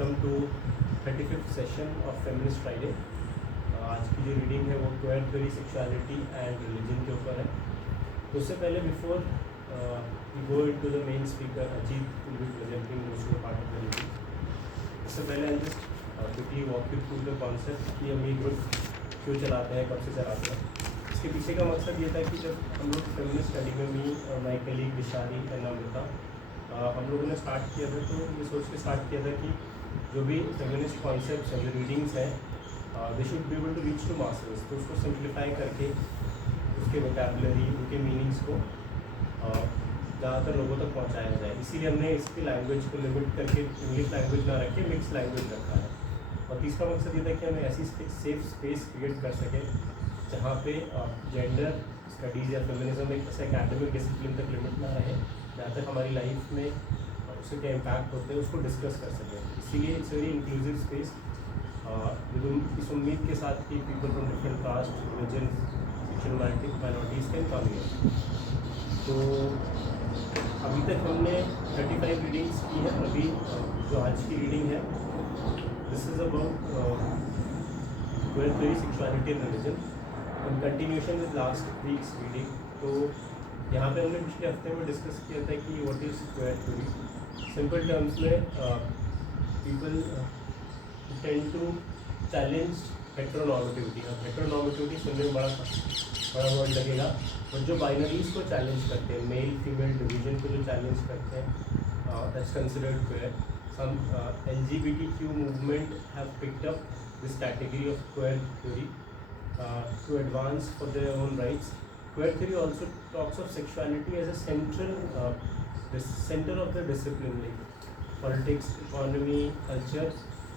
Welcome to 35th session of feminist Friday. आज की जो रीडिंग है वो queer theory, sexuality and religion के ऊपर है। तो उससे पहले before we go into the main speaker Ajit will be presenting most of part of the reading. इससे पहले I just quickly walk you through the concept कि हम ये ग्रुप क्यों चलाते हैं, कब से चलाते हैं। इसके पीछे का मकसद ये था कि जब हम लोग फेमिनिस्ट स्टडी में मी और my colleague Vishali and Amrita हम लोगों ने स्टार्ट किया था, तो ये सोच के स्टार्ट किया था कि जो भी फेमिनिस्ट कॉन्सेप्ट्स हैं, जो रीडिंग्स हैं, they should be able to reach to masses. तो उसको सिंप्लीफाई करके उसके वोकैबुलरी, उनके मीनिंग्स को ज़्यादातर लोगों तक पहुंचाया जाए। इसीलिए हमने इसकी लैंग्वेज को लिमिट करके इंग्लिश लैंग्वेज ना रख के मिक्स लैंग्वेज रखा है। और तीसरा मकसद ये था कि हमें ऐसी सेफ स्पेस क्रिएट कर सकें जहाँ पे जेंडर स्टडीज़ या फेमिनिज्म एक ऐसे एकेडमिक डिसिप्लिन तक लिमिट ना रहे, जहाँ तक हमारी लाइफ में उससे क्या इम्पैक्ट होते हैं उसको डिस्कस कर सकें। इसीलिए इट्स वेरी इंक्लूसिव स्पेस। इस उम्मीद के साथ कि people from different caste, religion, sexual minorities can come here. तो अभी तक हमने 35 रीडिंग्स की है। अभी जो आज की रीडिंग है, this is about queer theory, sexuality and religion in continuation with last weeks reading. तो यहाँ पे हमने पिछले हफ्ते में डिस्कस किया था कि what is queer theory. Simple terms में people tend to challenge heteronormativity. अब हेटेरोनॉर्मेटिविटी सुनने में बड़ा वर्ड लगेगा, बट जो बाइनरीज को चैलेंज करते हैं, मेल फीमेल डिवीजन को जो चैलेंज करते हैं, that's considered queer. Some LGBTQ movement have picked up this category of queer theory to advance for their own rights. Queer theory also talks of sexuality as a the center of the discipline, like politics, economy, culture.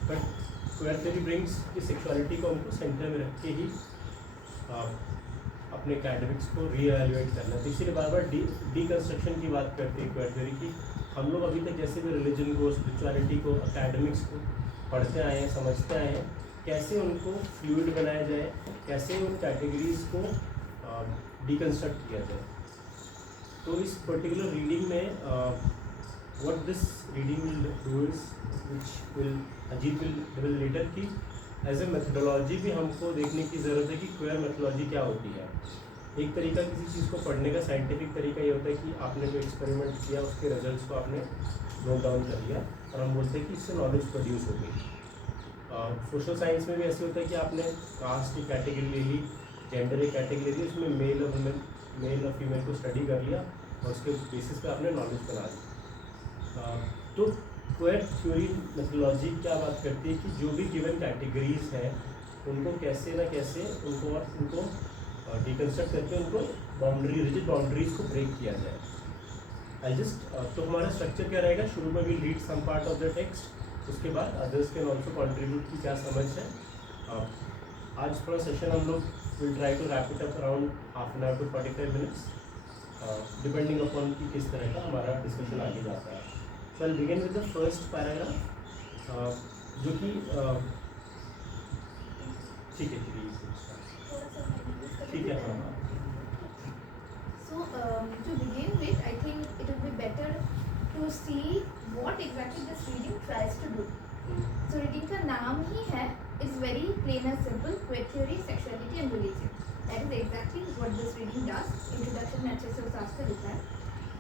But queer theory brings कि sexuality को हमको centre में रख के ही अपने academics को रीएवैल्यूएट करना। तो इसीलिए बार बार डीकंस्ट्रक्शन की बात करते हैं क्वेयर थ्योरी की। हम लोग अभी तक जैसे भी रिलीजन को, स्पिरिचुअलिटी को, academics को पढ़ते आए हैं, समझते आए हैं, कैसे उनको फ्लूइड बनाया जाए, कैसे उन कैटेगरीज को डिकंस्ट्रक्ट किया जाए। तो इस पर्टिकुलर रीडिंग में what this reading will do is which will Ajit will later की एज ए मेथडोलॉजी भी हमको देखने की ज़रूरत है कि क्वेयर मेथडोलॉजी क्या होती है। एक तरीका किसी चीज़ को पढ़ने का साइंटिफिक तरीका ये होता है कि आपने जो एक्सपेरिमेंट किया उसके रिजल्ट्स को आपने नोट डाउन कर लिया और हम बोलते हैं कि इससे नॉलेज प्रोड्यूस हो गई। सोशल साइंस में भी ऐसे होता है कि आपने कास्ट की कैटेगरी ले ली, जेंडर की कैटेगरी ले ली, उसमें मेल और फीमेल को स्टडी कर लिया और उसके बेसिस पे आपने नॉलेज बना ली। तो क्वेयर थ्योरी मेथोडोलॉजी क्या बात करती है कि जो भी गिवन कैटेगरीज हैं उनको कैसे ना कैसे उनको डिकंस्ट्रक्ट करके उनको रिजिड बाउंड्रीज को ब्रेक किया जाए। तो हमारा स्ट्रक्चर क्या रहेगा, शुरू में we read some part of the text, उसके बाद अदर्स कैन ऑल्सो कॉन्ट्रीब्यूट की क्या समझ है। आज थोड़ा सेशन हम लोग will try to wrap it up around half an hour to 45 minutes, depending upon कि किस तरह का हमारा डिस्कशन आगे जाता है। So I begin with the first paragraph, जो कि ठीक है। हाँ। So to begin with, I think it would be better to see what exactly this reading tries to do. So reading का नाम ही है, is very plain and simple, queer theory, sexuality and religion. That is exactly what this reading does. Introduction में अच्छे से उस से लिखा है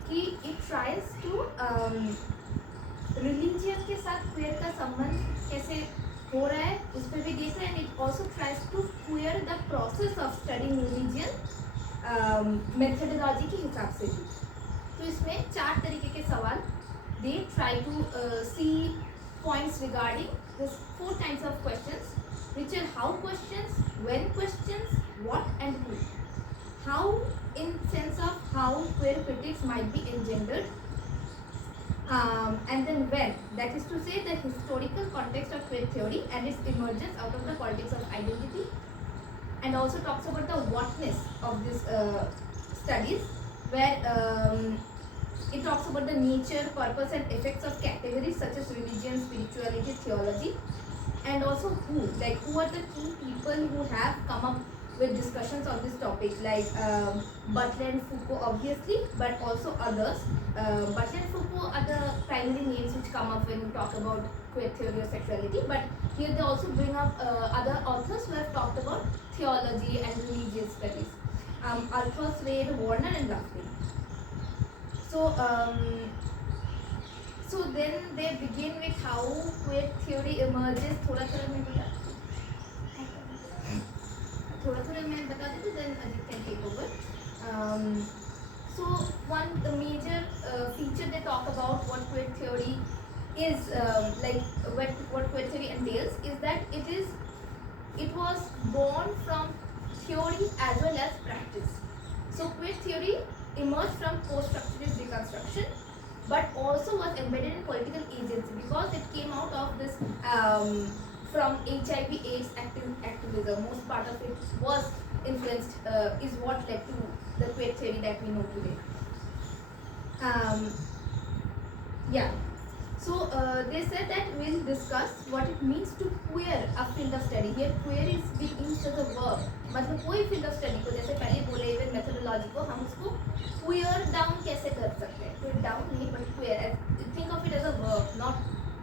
कि it tries to religion के साथ queer का संबंध कैसे हो रहा है उस पर भी देख रहे हैं, and it also tries to queer the process of studying religion methodology के हिसाब से भी। तो इसमें 4 तरीके के सवाल, they try to see points regarding this 4 types of questions which are how questions, when questions, what and who. How in sense of how queer critics might be engendered, and then when, that is to say the historical context of queer theory and its emergence out of the politics of identity, and also talks about the whatness of this studies, where it talks about the nature, purpose and effects of categories such as religion, spirituality, theology, and also who are the key people who have come up with discussions on this topic, like Butler and Foucault obviously, but also others. Butler and Foucault are the primary names which come up when we talk about queer theory or sexuality, but here they also bring up other authors who have talked about theology and religious studies. Althus, Wade, Warner and Loveday. So then they begin with how queer theory emerges. थोड़ा मैं बता देती हूँ, then Ajit can take over. So the major feature they talk about what queer theory is, like what queer theory entails, is that it was born from theory as well as practice. So queer theory emerged from post-structuralist deconstruction, but also was embedded in political agency because it came out of this from HIV/AIDS activism. Most part of it was influenced, is what led to the queer theory that we know today. Yeah. So they said that we'll discuss what it means to queer a field of study. Here queer is being used as a verb. मतलब कोई field of study को, जैसे पहले बोले even methodology को, हम उसको queer down कैसे कर सकते हैं? queer down नहीं, but queer, think of it as a verb, not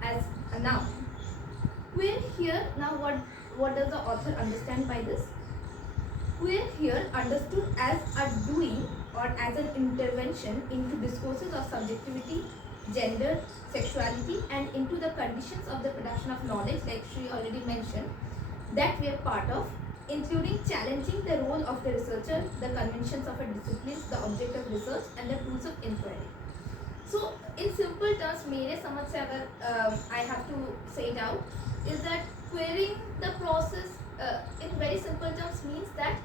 as a noun. Queer here, now what does the author understand by this? Queer here understood as a doing or as an intervention into discourses of subjectivity, gender, sexuality, and into the conditions of the production of knowledge, like she already mentioned, that we are part of, including challenging the role of the researcher, the conventions of a discipline, the object of research, and the tools of inquiry. So, in simple terms, मेरे समझ से अगर I have to say it out, is that querying the process in very simple terms means that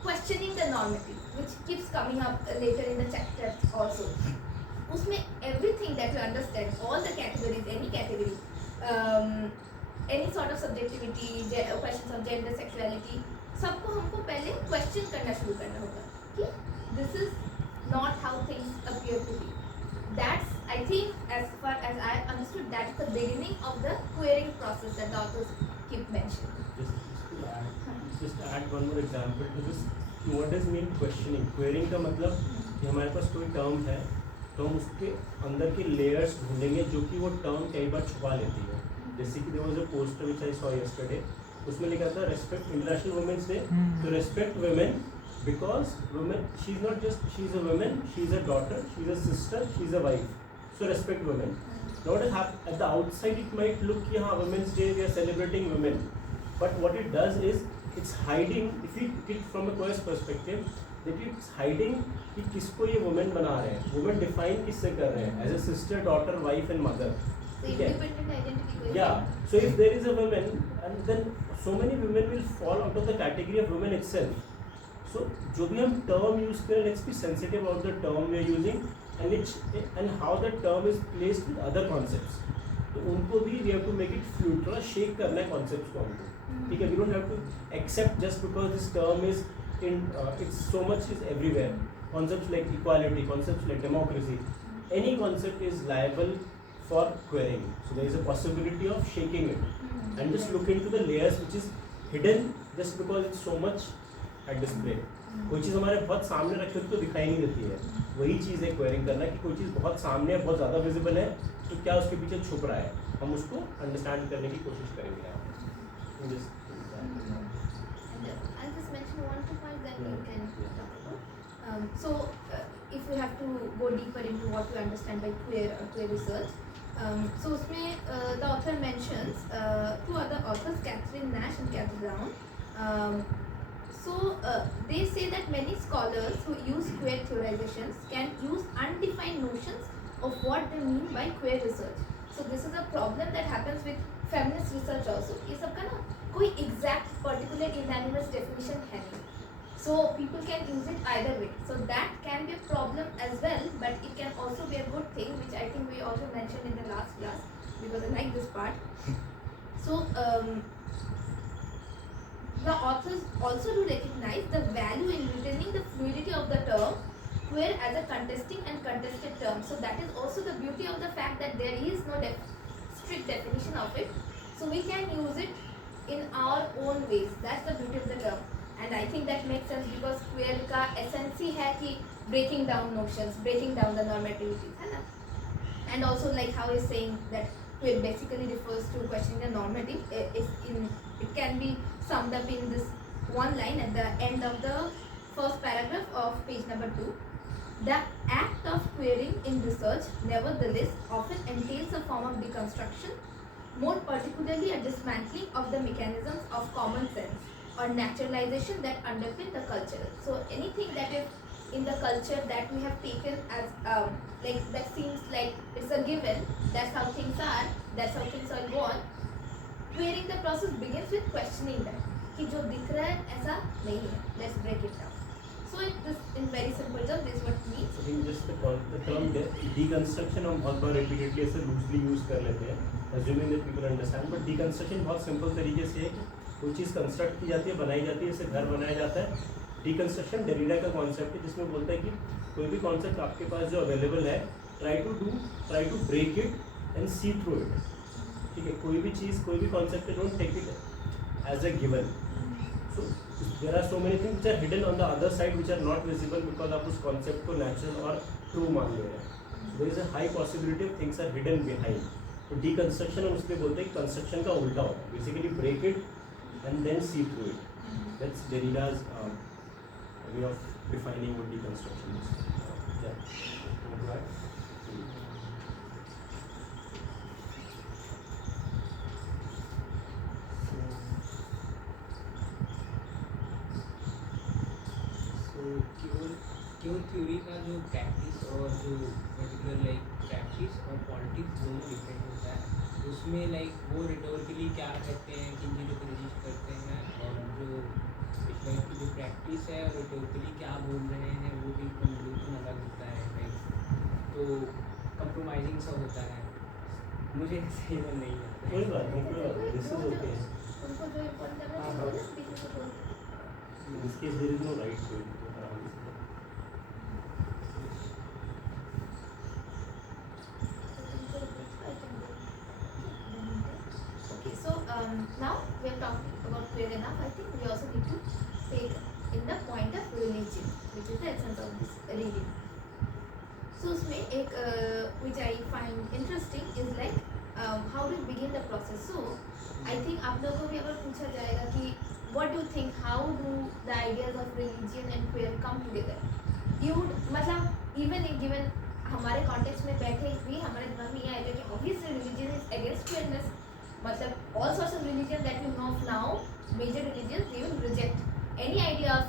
questioning the normative, which keeps coming up later in the chapter also. उसमें everything that you understand, all the categories, any category, any sort of subjectivity, questions of gender, sexuality, सबको हमको पहले question करना शुरू करना होगा कि this is not how things appear to be. That's, I think, as far as I understood, that's the beginning of the querying process that the authors keep mentioning. Just add one more example to this. What does mean questioning? Querying का मतलब कि हमारे पास कोई term है, तो हम उसके अंदर के layers ढूंढेंगे जो कि वो term कई बार छुपा लेती है. जैसे कि there was a poster which I saw yesterday. उसमें लिखा था respect International Women's Day. To respect women because women, she's not just, she's a woman, she's a daughter, she's a sister, she's a wife. So respect women. Now what has happened at the outside, it might look कि हाँ Women's Day we are celebrating women, but what it does is it's hiding. If we take it from a queer perspective, that it's hiding कि किसको ये women बना रहे हैं, women define किससे कर रहे हैं, as a sister, daughter, wife and mother. So independent identity. Yeah. So if there is a woman, and then so many women will fall out of the category of women itself. So जो भी हम term use करें, let's be sensitive about the term we are using and how that term is placed with other concepts. तो उनको भी we have to make it fluid, थोड़ा shake करना है concepts को हमको. ठीक है, we don't have to accept just because this term is in it's so much is everywhere. Concepts like equality, concepts like democracy, any concept is liable for querying. So there is a possibility of shaking it and just look into the layers which is hidden just because it's so much at display. कोई चीज़ हमारे बहुत सामने रखी होती तो दिखाई नहीं देती है, वही चीज़ है क्वेरिंग करना कि कोई चीज़ बहुत सामने है, बहुत ज़्यादा विजिबल है, तो क्या उसके पीछे छुप रहा है, हम उसको अंडरस्टैंड करने की कोशिश करेंगे यहाँ पर. I'll just mention one two points that you can talk about. So if we have to go deeper into what we understand by queer or queer research, so उसमें the author mentions two other authors, Catherine Nash and Kathy Brown. So they say that many scholars who use queer theorizations can use undefined notions of what they mean by queer research. So this is a problem that happens with feminist research also. ये सबका ना कोई exact particular unanimous definition है नहीं. So people can use it either way. So that can be a problem as well, but it can also be a good thing, which I think we also mentioned in the last class because I like this part. So the authors also do recognize the value in retaining the fluidity of the term queer as a contesting and contested term. So that is also the beauty of the fact that there is no strict definition of it. So we can use it in our own ways. That's the beauty of the term. And I think that makes sense because queer का essence ही है कि breaking down notions, breaking down the normativities, है ना. And also like how is saying that queer basically refers to questioning the normative. It can be summed up in this one line at the end of the first paragraph of page number 2. The act of querying in research nevertheless often entails a form of deconstruction, more particularly a dismantling of the mechanisms of common sense or naturalization that underpin the culture. So anything that is in the culture that we have taken as like that seems like it's a given, that's how things are, that's how things are gone. Querying the process begins with questioning that कि जो दिख रहा है ऐसा नहीं है, let's break it down. So it this in very simple terms this is what it means. I think just the term deconstruction हम बहुत बार repeatedly ऐसे loosely use कर लेते हैं, assuming that people understand, but deconstruction बहुत simple तरीके से है कि कोई चीज़ कंस्ट्रक्ट की जाती है, बनाई जाती है, जैसे घर बनाया जाता है. डिकंस्ट्रक्शन डेरिडा का कॉन्सेप्ट है जिसमें बोलता है कि कोई भी कॉन्सेप्ट आपके पास जो अवेलेबल है, try to break it and see through it. ठीक है, कोई भी चीज़, कोई भी कॉन्सेप्ट है, don't take it as a given. So there are so many things which are hidden on the other side which are not visible because आप उस कॉन्सेप्ट को नेचुरल और ट्रू मान ले रहे हैं. There is a high possibility of things are hidden behind. तो deconstruction हम उसके बोलते हैं कंस्ट्रक्शन का उल्टा होता है, basically break it and then see through it. That's Derrida's way of defining what deconstruction is. Yeah. Right. क्यों थ्योरी का जो प्रैक्टिस और जो पर्टिकुलर लाइक प्रैक्टिस और पॉलिटिक्स दोनों डिफरेंट होता है. उसमें लाइक वो रिटोरिकली क्या कहते हैं, किन चीज़ों को रजिस्ट करते हैं, और जो लाइक की जो प्रैक्टिस है और रिटोरिकली क्या बोल रहे हैं वो भी बिल्कुल अलग होता है. लाइक तो कंप्रोमाइजिंग सा होता है. मुझे सही में नहीं आता. कोई बात नहीं, कोई बात नहीं. This is okay. उनको जो इम्पोर्टेंट करना है वो ना बीच में बोल. In this case, there is no right to it. Okay, so now we are talking about queer enough. I think we also need to take in the point of religion, which is the essence of this reading. So उसमें एक which I find interesting is like how do you begin the process. So I think आप लोगों को भी अगर पूछा जाएगा कि what do you think, how do the ideas of religion and queer come together, you would मतलब even if given हमारे context में बैठे भी हमारे दिमाग में ये आएगा कि obviously religion is against queerness. मतलब all sorts of religion that we know of now, major religions, they will reject any idea of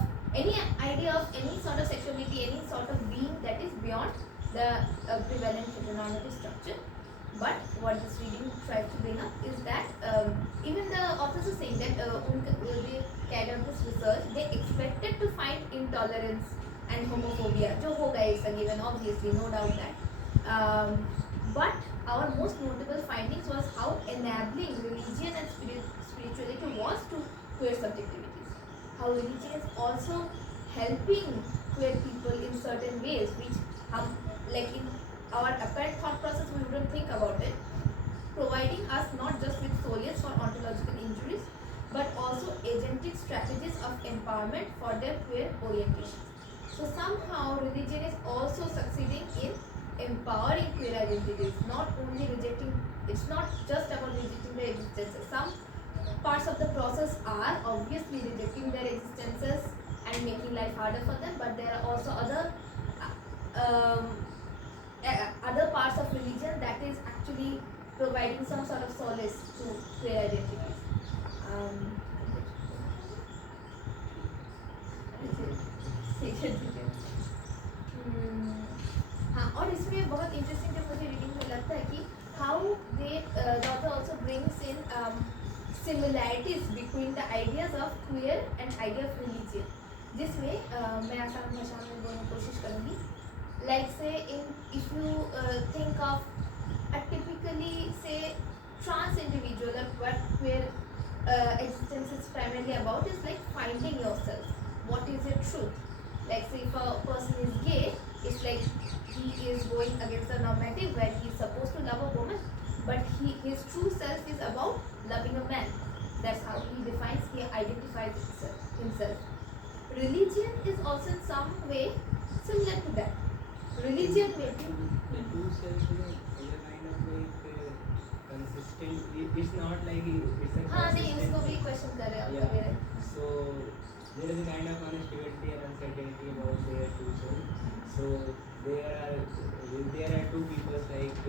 any sort of sexuality, any sort of being that is beyond the prevalent heteronormative structure. But what this reading tries to bring up is that even the authors are saying that they carried out this research, they expected to find intolerance and homophobia, जो होगा is a given, obviously, no doubt that. But our most notable findings was how enabling religion and spirituality was to queer subjectivities. How religion is also helping queer people in certain ways, which like in our apparent thought process we wouldn't think about it, providing us not just with solace for ontological injuries, but also agentic strategies of empowerment for their queer orientation. So somehow religion is also succeeding in empowering queer identities, not only rejecting, it's not just about rejecting their existences. Some parts of the process are obviously rejecting their existences and making life harder for them, but there are also other parts of religion that is actually providing some sort of solace to queer identities. हाँ, और इसमें बहुत interesting जो मुझे reading में लगता है कि how they author also brings in similarities between the ideas of queer and idea of religion, जिसमें मैं आसान भाषा में बोलने की कोशिश करूँगी. Like say if you think of a typically say trans individual, or what queer existence is primarily about is like finding yourself. What is your truth? Like say if a person is gay, it's like he is going against the normative where he is supposed to love a woman, but his true self is about loving a man. That's how he defines, he identifies himself. religion is also in some way similar to that. Religion may be The two selves is a kind of like consistent. It's not like it's a हाँ नहीं consistent. उसको भी question कर रहे हैं Yeah. वगैरह. So there is a kind of uncertainty and uncertainty about their two selves. So there are two people like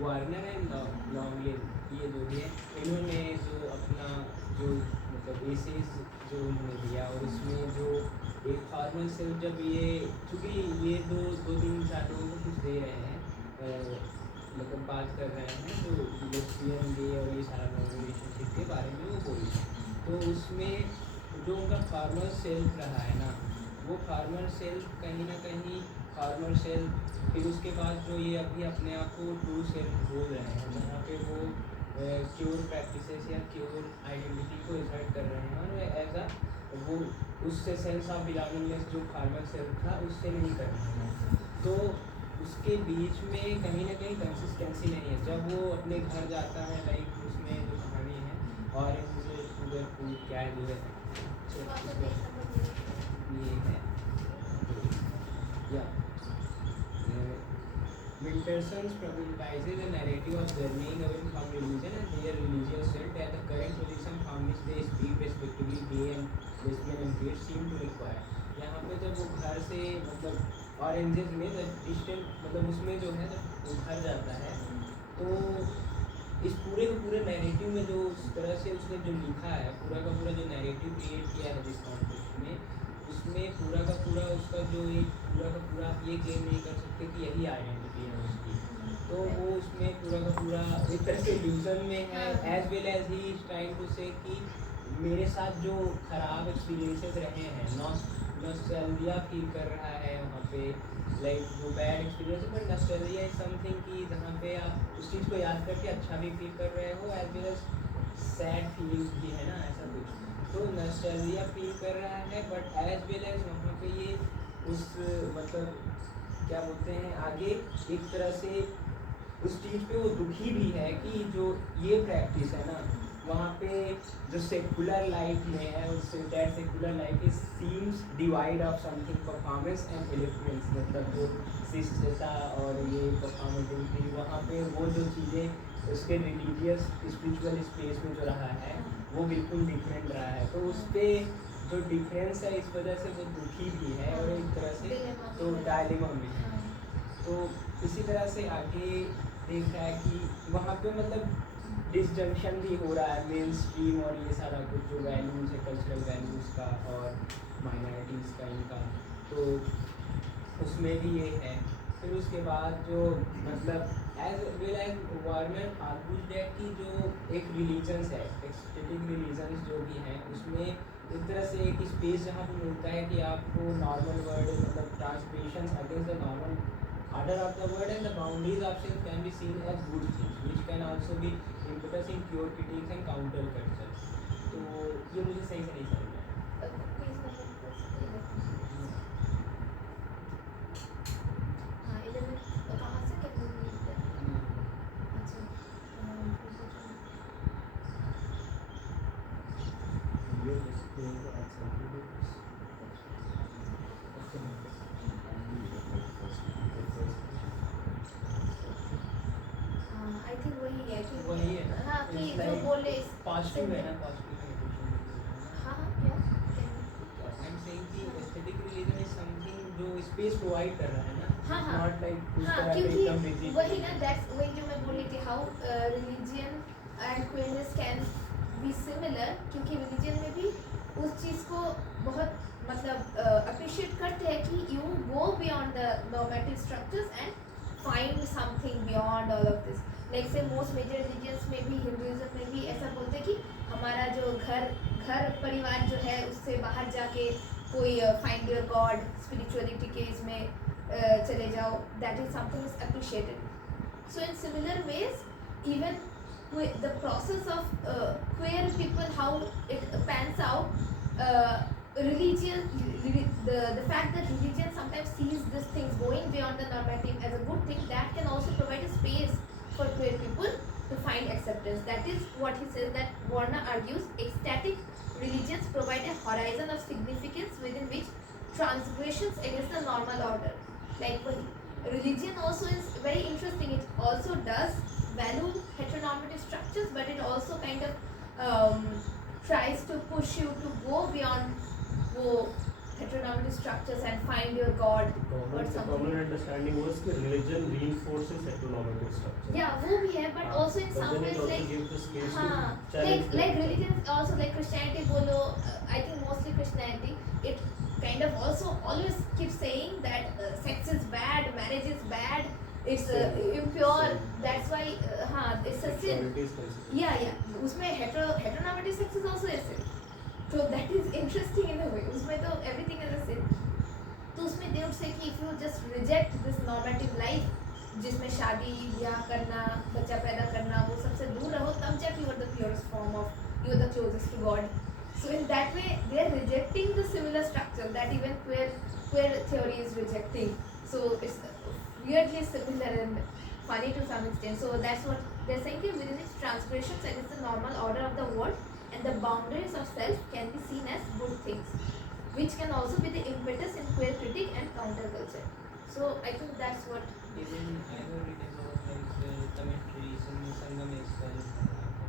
Warner and Longlin, ये जो भी है इन्होंने जो अपना जो मतलब एसेस जो उन्होंने दिया और उसमें जो एक फार्मर सेल्फ जब ये चूँकि ये दो तीन चार लोगों को कुछ दे रहे हैं मतलब बात कर रहे हैं तो लेस्बियन गे और ये सारा रिलेशनशिप के बारे में वो बोल रहे हैं, तो उसमें जो उनका फार्मर सेल्फ रहा है ना, वो फार्मर सेल्फ कहीं ना कहीं फार्मर सेल्फ, फिर उसके बाद जो ये अभी अपने आप को ट्रू सेल्फ बोल रहे हैं जहाँ पे वो क्योर प्रैक्टिसेस या क्योर आइडेंटिटी को रिसर्ट कर रहे हैं और एज अ वो उससे सेंस ऑफ बिलोंगिंगनेस जो फार्मर सेल्फ था उससे नहीं कर रहे हैं, तो उसके बीच में कहीं ना कहीं कंसिस्टेंसी नहीं है। जब वो अपने घर जाता है लाइक उसमें जो कहानी है और मुझे उधर क्या है जो है ये है या Winterson's problematizes the narrative of journeying away from religion and their religious self at the current position from which they speak respectively gay and lesbian and queer seem to require। यहाँ पे जब वो घर से मतलब ऑरेंजेस में distant मतलब उसमें जो है जब वो घर जाता है तो इस पूरे के पूरे नैरेटिव में जो उस तरह से उसने जो लिखा है पूरा का पूरा जो नैरेटिव क्रिएट किया है जिस कॉन्टेक्स्ट में उसमें पूरा का पूरा उसका जो एक पूरा का पूरा आप ये क्लेम नहीं कर सकते कि यही आइडेंटिटी है उसकी, तो वो उसमें पूरा का पूरा एक तरह से इल्यूजन में है as well as he is trying to say कि मेरे साथ जो खराब एक्सपीरियंसेस रहे हैं नॉस्टैल्जिया फील कर रहा है वहाँ पे लाइक जो bad experience, but nostalgia is something कि जहाँ पे आप उस चीज़ को याद करके अच्छा भी फील कर रहे हो as well as sad feelings भी है ना ऐसा कुछ, तो नॉस्टैल्जिया फील कर रहा है बट एज वेल एज वहाँ पे ये उस मतलब क्या बोलते हैं आगे एक तरह से उस चीज़ पे वो दुखी भी है कि जो ये प्रैक्टिस है ना वहाँ पे जो सेकुलर लाइफ में है उससे that secular life is seems divide of something performance and elements, मतलब जो शिष्टता और ये परफॉर्मेटिविटी वहाँ पे वो जो चीज़ें उसके रिलीजियस स्पिरिचुअल स्पेस में जो रहा है वो बिल्कुल डिफरेंट रहा है, तो उस पर जो डिफरेंस है इस वजह से वो दुखी भी है और एक तरह से तो डायलेमा में है। तो इसी तरह से आगे देख रहा है कि वहाँ पे मतलब डिसजंक्शन भी हो रहा है मेन स्ट्रीम और ये सारा कुछ जो वैल्यूज़ है कल्चरल वैल्यूज़ का और माइनॉरिटीज़ का इनका, तो उसमें भी ये है। फिर उसके बाद जो मतलब as well as Warner argues that कि जो एक रिलीजन्स है एक्सटेटिक रिलीजन्स जो भी हैं उसमें एक तरह से एक स्पेस जहाँ पे मिलता है कि आपको नॉर्मल वर्ड मतलब transgression against the normal order of the word and the boundaries of self can be seen as good things which can also be impetus in pure critiques and counter culture। तो ये मुझे सही से नहीं समझ I think वही है कि वही है ना, हाँ कि it's जो like बोले पॉजिटिव है ना पॉजिटिव हाँ हाँ क्या आई एम सेइंग कि एस्थेटिक रिलीजन इज समथिंग जो स्पेस प्रोवाइड कर रहा है ना, हाँ, हाँ। नॉट लाइक उस हाँ तरह पे एकदम क्योंकि rigid। वही ना दैट्स वही जो मैं बोली थी how religion and queerness can be similar, क्योंकि रिलीजन में भी उस चीज़ को बहुत मतलब अप्रिशिएट करते हैं कि you go beyond the normative structures and find something beyond all of this. Like से मोस्ट मेजर रिलीजियंस में भी हिंदुइज्म में भी ऐसा बोलते हैं कि हमारा जो घर परिवार जो है उससे बाहर जाके कोई फाइंड योर गॉड स्पिरिचुअलिटी के इसमें चले जाओ, that is something is appreciated. So in similar ways even the process of queer people, how it pans out, religion, the fact that religion sometimes sees these things going beyond the normative as a good thing, that can also provide a space for queer people to find acceptance. That is what he says, that Warner argues ecstatic religions provide a horizon of significance within which transgressions against the normal order. Like religion also is very interesting. It also does value heteronormative structures, but it also kind of tries to push you to go beyond heteronormative structures and find your God or The something. common understanding was that religion reinforces heteronormative structure. Yeah, वो भी है, but also in But some then it ways also like gives the space to हाँ, challenge like that. religion also like Christianity बोलो, I think mostly Christianity, it kind of also always keeps saying that sex is bad, marriage is bad, it's impure, Sin. that's why हाँ, it's a sin. Sexuality is considered. Yeah, उसमें heteronormative sex is also a sin. So that is interesting in a way. उसमें तो everything is a sin. तो उसमें they would say कि if you just reject this normative life, जिसमें शादी ब्याह करना, बच्चा पैदा करना, वो सबसे दूर रहो, तब जाके you are the purest form of, you are the closest to God. So in that way, they are rejecting the similar structure that even queer theory is rejecting. So it's weirdly similar and funny to some extent. So that's what they're saying. Within its transgressions against the normal order of the world and the boundaries of self can be seen as good things, which can also be the impetus in queer critique and counterculture. So I think that's what. Even I have read about like commentaries and Sangameshwar,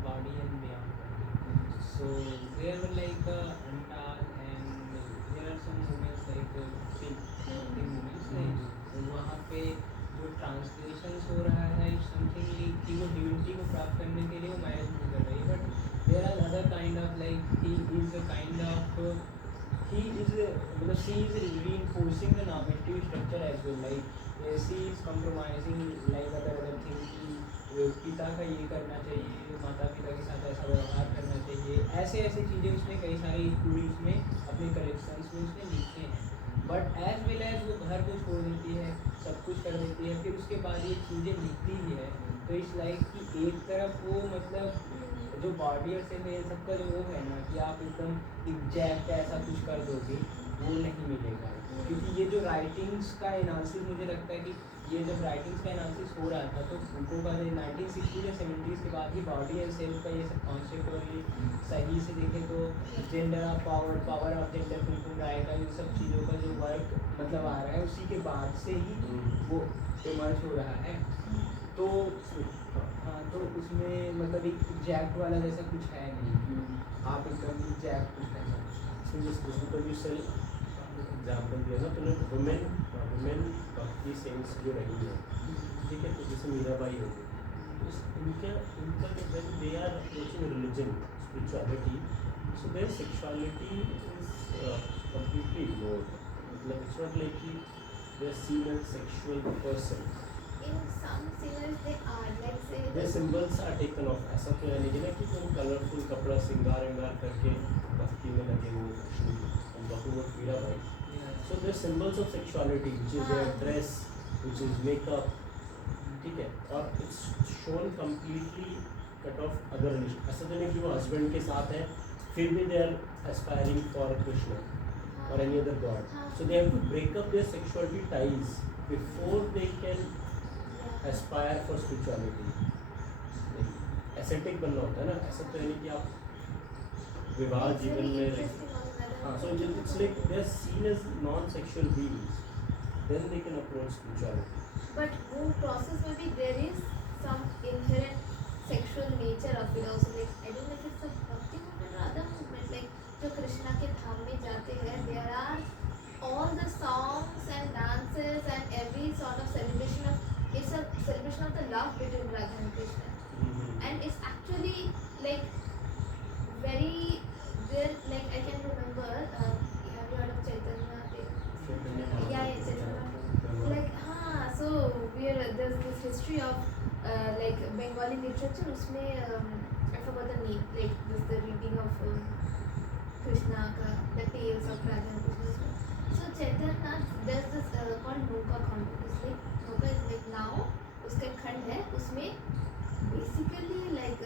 Body and Beyond. So there were like Antal and there are some movements like big movements like वहाँ पे जो translations हो रहा है something कि वो divinity को प्राप्त करने के लिए वो मैरिज नहीं कर रही, but there are other kind of like he is a kind of he is मतलब she is reinforcing the normative structure as well, like she is compromising like other things कि पिता का ये करना चाहिए, माता पिता के साथ ऐसा व्यवहार करना चाहिए, ऐसे ऐसे चीज़ें उसने कई सारी पूरी उसमें अपने कलेक्शंस में उसने लिखे हैं, बट एज वेल एज वो घर को छोड़ देती है, सब कुछ कर देती है, फिर उसके बाद ये चीज़ें लिखती ही है, तो इस लाइक कि एक तरफ वो मतलब जो बॉडी और से मेरे सबका जो वो है ना कि आप एकदम एग्जैक्ट ऐसा कुछ कर दोगे वो नहीं मिलेगा, क्योंकि ये जो राइटिंग्स का एनालिसिस मुझे लगता है कि ये जब राइटिंग्स का एनालिसिस हो रहा था तो उनको का 1960 या 70s के बाद ही बॉडी एंड सेल्फ का ये सब कॉन्सेप्ट और ये सही से देखें तो gender of power, power of gender, Kumkum Rai का इन सब चीज़ों का जो वर्क मतलब आ रहा है उसी के बाद से ही वो इमर्ज हो रहा है, तो हाँ तो उसमें मतलब एक एग्जैक्ट वाला जैसा कुछ है नहीं कि आप एकदम एग्जैक्ट कुछ कर सकते So just because you sell example दिया ना तुमने वुमेन भक्ति सेंस जो रही है, ठीक है, तो जैसे मीराबाई हो गई, इनका when they are approaching religion, spirituality, so their sexuality is completely ignored. मतलब it's not like कि they are seen as sexual person. In some singers they are like say Their symbols are taken off. ऐसा तो है नहीं ना कि तुम colourful कपड़ा श्रृंगार करके भक्ति में लगे हो, हम talking about मीराबाई. हैं। So there are symbols of sexuality, which is their dress, which is makeup, ठीक है, और it's shown completely cut off other relation. ऐसा तो नहीं कि वो husband के साथ है, फिर भी they are aspiring for Krishna or any other god. So they have to break up their sexuality ties before they can aspire for spirituality. Ascetic बनना होता है ना, ऐसा तो है नहीं कि आप विवाह it's जीवन very में interesting also, madam. हाँ, so it's like they are seen as non-sexual beings, then they can approach spirituality. But वो process में भी there is some inherent sexual nature of it also. Like I don't know if it's a bhakti movement or other movement. Like जो कृष्णा के धाम में जाते हैं, there are all the songs and dances and every sort of celebration of, it's a celebration of the love between Radha and Krishna, and it's actually like very there. Like I can remember. Have you heard of Chaitanya? Yeah, Chaitanya. Like so there's this history of like Bengali literature. उसमें I forgot the name. Like this the reading of Krishna ka, the tales of Radha and Krishna. So Chaitanya, there's this called Noka Khand. It's like Noka is like now उसका खंड है, उसमें basically like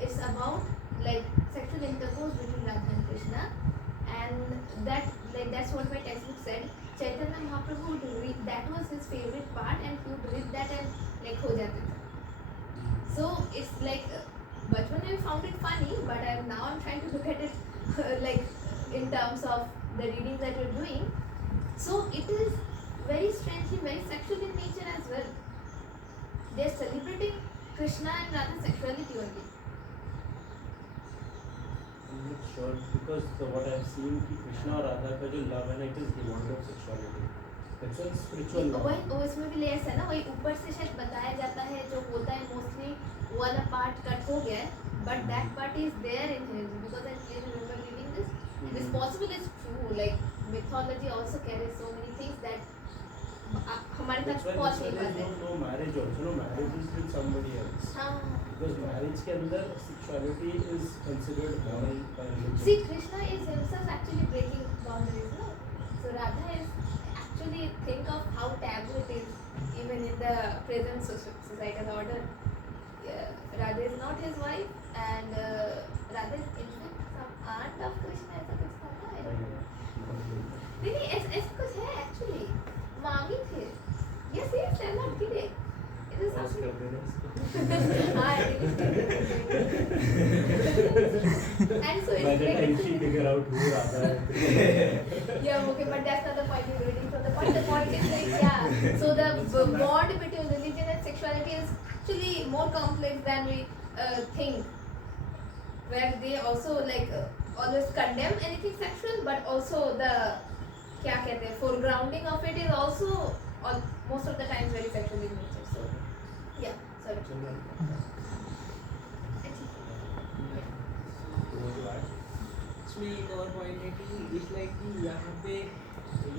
it's about like sexual intercourse between Radha and Krishna, and that's what my textbook said. Chaitanya Mahaprabhu would read, that was his favorite part, and he would read that and like हो जाता था. So it's like बचपन में found it funny, but I'm trying to look at it like in terms of the reading that you're doing. So it is very strangely very sexual in nature as well. They're celebrating Krishna and Radha sexuality only. I'm not sure because what I've seen कि कृष्णा और राधा का जो love है ना, it is devoid of sexuality. It's a spiritual love. वही उसमें भी layers है ना, वही ऊपर से शायद बताया जाता है जो होता है मोस्टली वो वाला पार्ट कट हो गया है, but that part is there in him because I clearly remember reading this. It is possible, it's true, like mythology also carries so many things that हमारे That's तक why पहुंच this नहीं one is पाते. no marriage also. No marriage is with somebody else. हाँ. Because marriage के अंदर sexuality is considered moral by religion. See, Krishna is himself actually breaking boundaries, no? So Radha is actually, think of how taboo it is even in the present societal order. Radha is not his wife and Radha is in fact some aunt of Krishna, ऐसा कुछ था ना? I don't know. नहीं ऐसा कुछ है actually. मामी थे. Yes, I'm not kidding. It is Ask something. your parents. हाँ, it is. And so By it's the time she like figure out who Radha is. yeah, okay, but that's not the point we're reading from. The point is like, yeah, so the bond between religion and sexuality is actually more complex than we think, where they also like always condemn anything sexual, but also the क्या कहते हैं foregrounding of it is also most of the times very sexual in nature. So yeah, sorry. इसमें एक और point है कि इस like कि यहाँ पे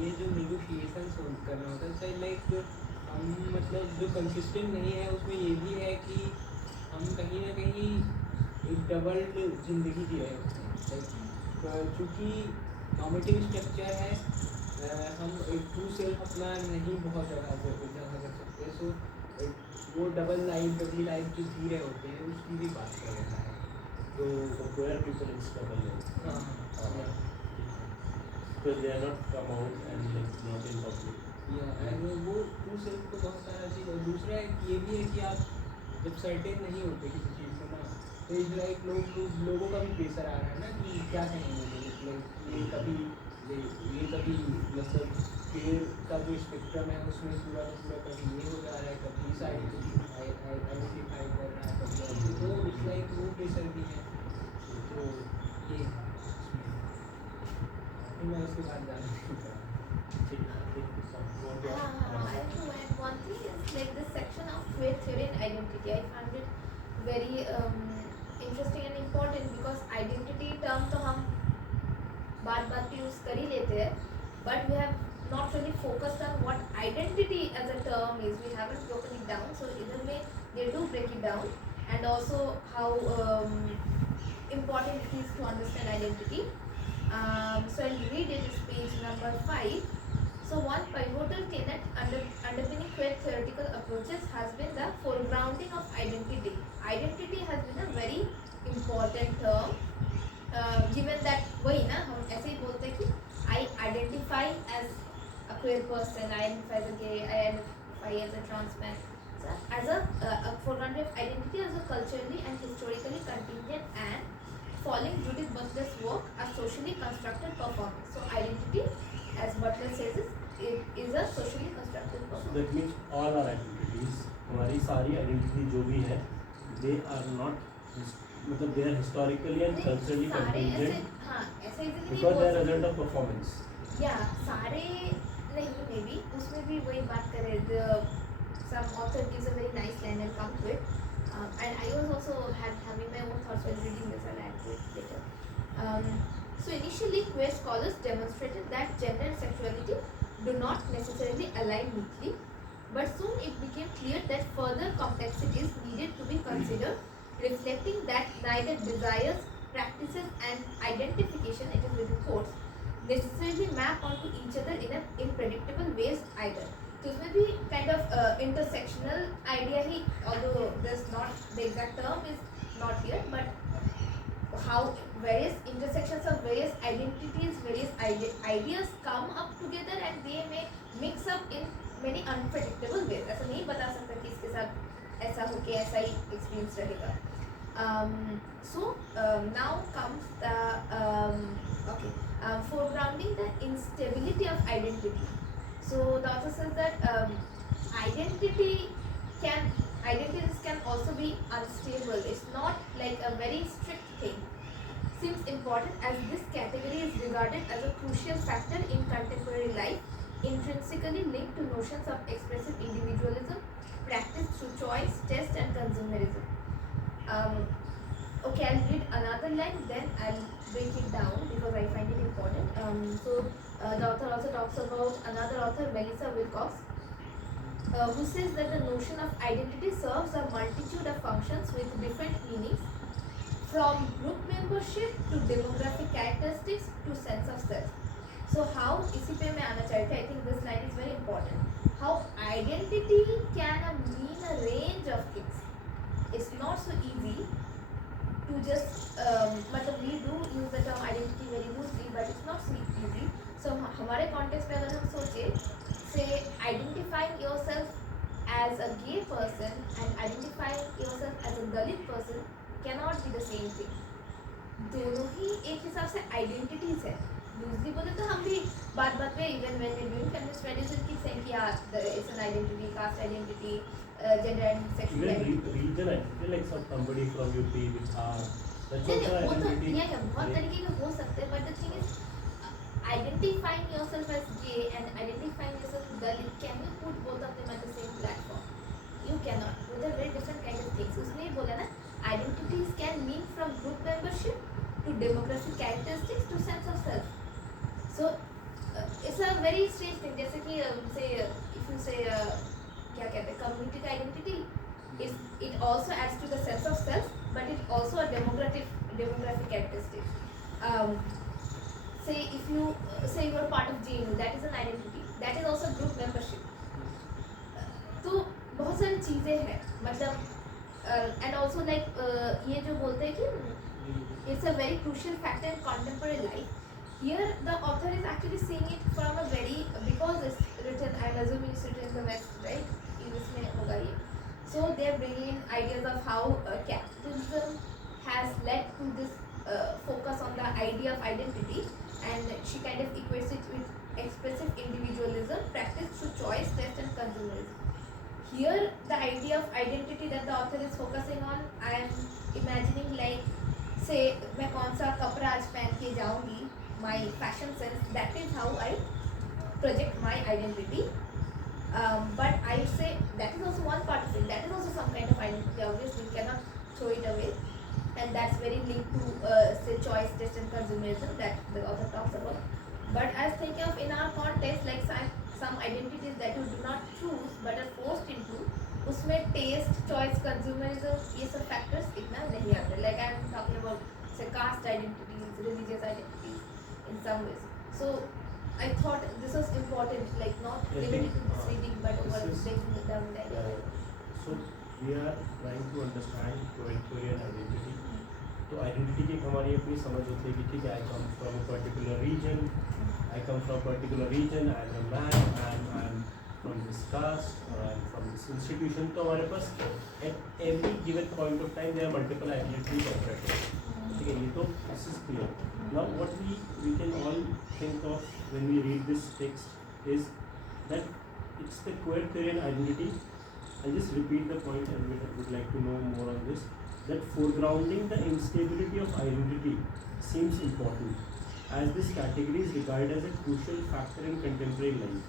ये जो नेगोशिएशंस करना होता है सही लाइक हम मतलब जो कंसिस्टेंट नहीं है उसमें ये भी है कि हम कहीं ना कहीं एक डबल जिंदगी जी रहे होते हैं लाइक चूँकि नॉर्मेटिव स्ट्रक्चर है हम एक ट्रू सेल्फ अपना नहीं बहुत जगह कर सकते. सो वो डबल लाइफ जो जी रहे होते हैं उसकी भी बात कर रहा है. So queer people is double life. हाँ Because they are not come out and like not in public. And वो ट्रू सेल्फ को बहुत सारा चीज़ है. दूसरा एक ये भी है कि आप जब सर्टेन नहीं होते किसी चीज़ से ना तो इस लाइक लोगों का भी प्रेशर आ रहा है ना कि क्या कहेंगे लोग लाइक ये कभी मतलब पेड़ का जो स्पेक्ट्रम है उसमें पूरा का पूरा कभी ये हो जा रहा है कभी इस आइडेंटिफाई कर रहा है कभी तो इस लाइक वो प्रेशर भी है. तो ये मैं उसके बाद जाना I think one thing is like this section of queer theory and identity. I found it very interesting and important because identity term तो हम बात पे यूज कर ही लेते हैं, but we have not really focused on what identity as a term is. We haven't broken it down, so either way they do break it down, and also how important it is to understand identity. So I'll read it. It's page number 5. So one pivotal tenet underpinning queer theoretical approaches has been the foregrounding of identity. Identity has been a very important term, given that वही ना हम ऐसे ही बोलते हैं कि I identify as a queer person, I identify as a gay, I identify as a trans man. So as a foregrounding of identity as a culturally and historically contingent and following Judith Butler's work, a socially constructed performance. So identity, as Butler says, is a socially constructed So performance. that means all our identities, हमारी सारी identity जो भी है, they are not मतलब they are historically and culturally सारे ऐसे contingent हाँ ऐसे easily नहीं because they are बोल result of performance. या सारे नहीं मे बी उसमें भी वही बात करें. The some author gives a very nice line and come to it, and I was also having my own thoughts while reading this. I'll add to it later. So initially queer scholars demonstrated that gender and sexuality do not necessarily align neatly, but soon it became clear that further complexities needed to be considered, reflecting that neither desires, practices and identification, it is within quotes, necessarily map onto each other in predictable ways either. So उसमें भी kind of intersectional idea he, although there's not the exact term is not here, but how various intersections of various identities, various ideas come up together and they may mix up in many unpredictable ways. ऐसा नहीं बता सकता कि इसके साथ ऐसा हो के ऐसा ही experience रहेगा. Now comes the foregrounding the instability of identity. So the author says that identities can also be unstable. It's not like a very strict thing. Seems important as this category is regarded as a crucial factor in contemporary life, intrinsically linked to notions of expressive individualism, practiced through choice, test, and consumerism. Okay, I'll read another line, then I'll break it down because I find it important. The author also talks about another author, Melissa Wilcox, who says that the notion of identity serves a multitude of functions with different meanings, from group membership to demographic characteristics to sense of self. So how इसी पे मैं आना चाहती हूँ. I think this line is very important. How identity can mean a range of things. It's not so easy to just मतलब we do use the term identity very loosely, but it's not so easy. So हमारे context में अगर हम सोचे, say identifying yourself as a gay person and identifying yourself as a Dalit person cannot be the same thing. दोनों ही एक हिसाब से identities है. लूजली बोले तो हम भी बात बात पे even when we doing feminist studies we keep saying कि यार it's an identity, caste identity, gender and sexual Even identity. region identity, like somebody from UP, Bihar, that's नहीं also नहीं वो तो identity. ये है बहुत तरीके के हो सकते हैं, but the thing is identifying yourself as gay and identifying yourself as Dalit, can you put both of them at the same platform? You cannot. Those are very different kind of things. उसने ये बोला ना, identities can mean from group membership to demographic characteristics to sense of self. So it's a very strange thing. जैसे कि say if you say क्या कहते हैं community का identity, it also adds to the sense of self, but it also a demographic characteristic. Say if you say you are part of JNU, that is an identity. That is also group membership. तो बहुत सारी चीज़ें हैं मतलब and also like ये जो बोलते हैं कि it's a very crucial factor in contemporary life. Here the author is actually seeing it from a very, because it's written, I'm assuming it's written in the West, right? US में होगा ये. So they are bringing in ideas of how capitalism has led to this focus on the idea of identity, and she kind of equates it with expressive individualism practiced through choice, test, and consumerism. Here the idea of identity that the author is focusing on, I am imagining like say मैं कौन सा कपड़ा आज पहन के जाऊँगी, my fashion sense, that is how I project my identity. But I say that is also one part of it. That is also some kind of identity. Obviously, you cannot throw it away, and that's very linked to say choice, test, and consumerism that the author talks about. But I was thinking of in our context, like some identities that you do not choose but are forced into, उसमें taste, choice, consumerism, ये सब factors इतना नहीं आते. Like I am talking about say caste identities, religious identities, in some ways. So I thought this was important, like not limited to this reading, but over breaking it down the idea. So we are trying to understand Korean identity. तो identity की हमारी अपनी समझ होती है कि ठीक है, I come from a particular region, I am a man, I am from this caste, or I am from this institution. तो हमारे पास at every given point of time there are multiple identities operating. ठीक है, ये तो this is clear. Now what we can all think of when we read this text is that it's the queer Korean identity. I'll just repeat the point and we would like to know more on this. That foregrounding the instability of identity seems important, as this category is regarded as a crucial factor in contemporary life,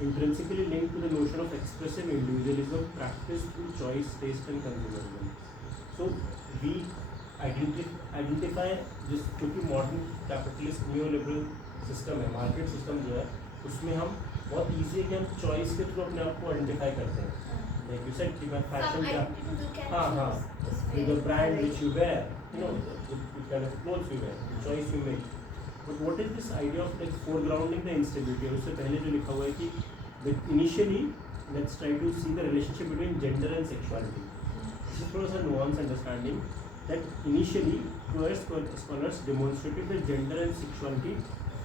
intrinsically linked to the notion of expressive individualism practiced through choice, taste, and consumerism. So we identify जिस क्योंकि modern capitalist न्यूलिबरल system है, market system जो है, उसमें हम बहुत easy है कि हम चॉइस के थ्रू अपने आप को आइडेंटिफाई करते हैं. Like you said, कि मैं फैशन का the brand which you wear, you know, the kind of clothes you wear, the choice you make. But what is this idea of like foregrounding the instability? और उससे पहले जो लिखा हुआ है कि initially let's try to see the relationship between gender and sexuality. This is थोड़ा सा nuanced understanding that initially queer scholars demonstrated that gender and sexuality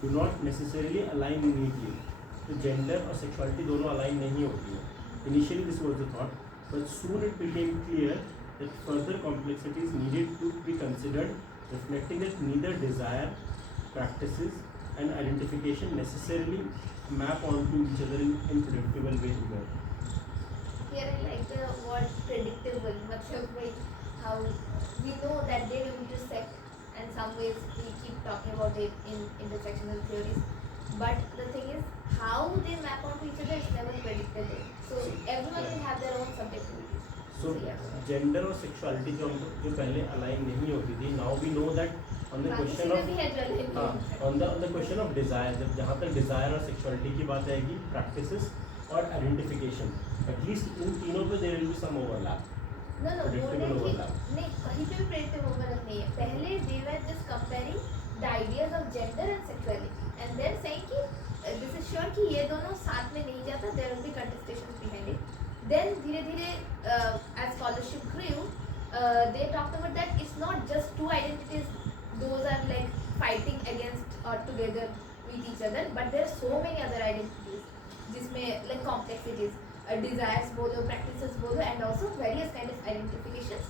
do not necessarily align neatly. तो gender और sexuality दोनों align नहीं होती है. Initially this was the thought, but soon it became clear that further complexities needed to be considered, reflecting that neither desire, practices, and identification necessarily map onto each other in predictable ways. Here I like the word predictable. मतलब भाई how we know that they will intersect, and some ways we keep talking about it in intersectional theories. But the thing is, how they map onto each other is never predictable. So everyone will have their own subjectivities. So yeah. gender और sexuality जो पहले align नहीं होती थी, now we know that on the question of भी है जो नहीं होता। on the question of desire, जब जहाँ तक desire और sexuality की बात आएगी, practices और identification, at least इन तीनों पे there will be some overlap. No, बोल Predictable रहे कि overlap. नहीं कहीं पे भी predictable overlap नहीं है। पहले they were just comparing the ideas of gender and sexuality, and they're saying कि this is sure कि ये दोनों साथ में नहीं जाता, there will be contestations behind it. Then धीरे-धीरे as scholarship grew, they talked about that it's not just two identities, those are like fighting against or together with each other, but there are so many other identities जिसमें like complexities, desires बोलो, practices बोलो, and also various kind of identifications,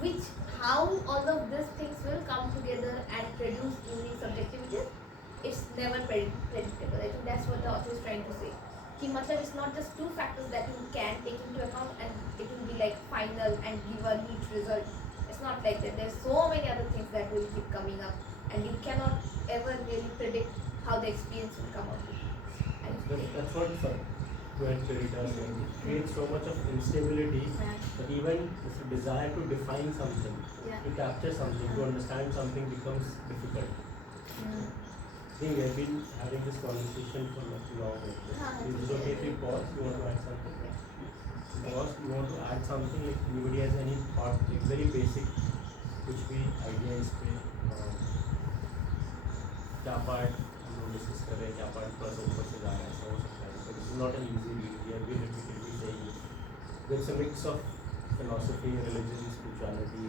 which how all of these things will come together and produce unique subjectivities, it's never predictable. I think that's what the author is trying to say. कि मतलब it's not just two factors that you can take into account and it will be like final and give a neat result. It's not like that. There's so many other things that will keep coming up, and you cannot ever really predict how the experience will come out. That's what queer theory does. It creates so much of instability that even this desire to define something, to capture something, to understand something becomes difficult. I think we have been having this conversation for long. Is it okay if we pause? You want to add something? Pause. You want to add something? If anybody has any thought, like very basic, कुछ भी idea इस पे क्या part हम लोग discuss कर रहे हैं, क्या part थोड़ा सा ऊपर से जा रहा है, ऐसा हो सकता है. But this is not an easy read. We have been repeatedly saying it. It's a mix of philosophy, religion, spirituality,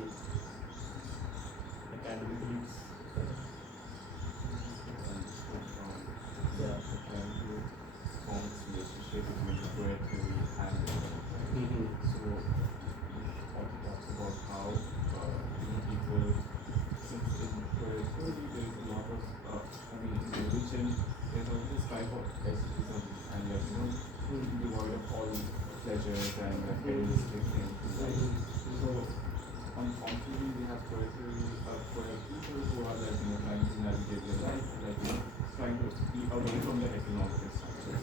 academically. Yeah, trying to form this relationship between the queer theory and religion. So, it talks about how people, since in queer theory there is a lot of, in religion there's always this type of asceticism and devoid of all pleasures and hedonistic things. So, on the contrary, we have queer theory, queer people who are trying to navigate their life, trying to be away from the heteronormative structures.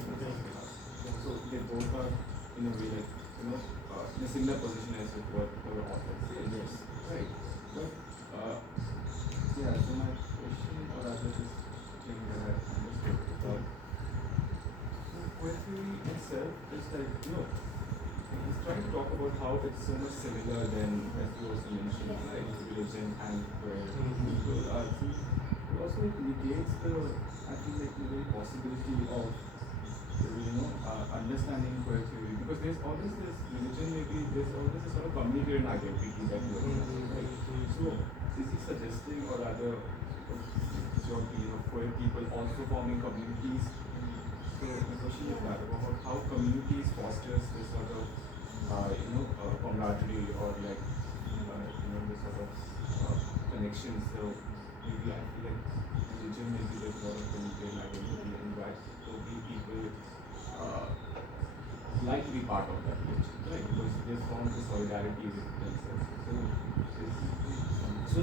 So they both are in a way in a similar position as what the author says. Yes. Right. But yeah, so my question or rather this thing that I understood so queer theory itself is it's trying to talk about how it's so much similar than, as you also mentioned, like religion and queer people are. It also negates the, I feel like, the very possibility of, understanding queer theory, because there's always this religion, maybe there's always this sort of communitarian identity that you have, right? So, is he suggesting, or rather, is your opinion of queer people also forming communities? So, the question is that about how communities fosters this sort of, camaraderie or this sort of connection. So, maybe I feel like religion, maybe there's a lot of communitarian identity, and that totally people like to be part of that religion, right? Because they form the solidarity with themselves. So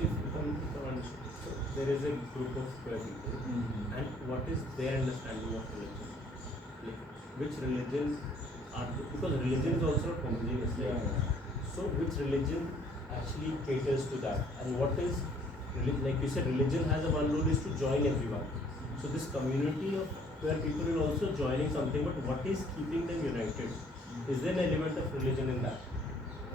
there is a group of queer people, and what is their understanding of religion? Like, which religion are because religion is also homogeneous, right? So which religion actually caters to that, and what is like you said, religion has a one role is to join everyone. So this community of queer people will also joining something, but what is keeping them united? Is there an element of religion in that?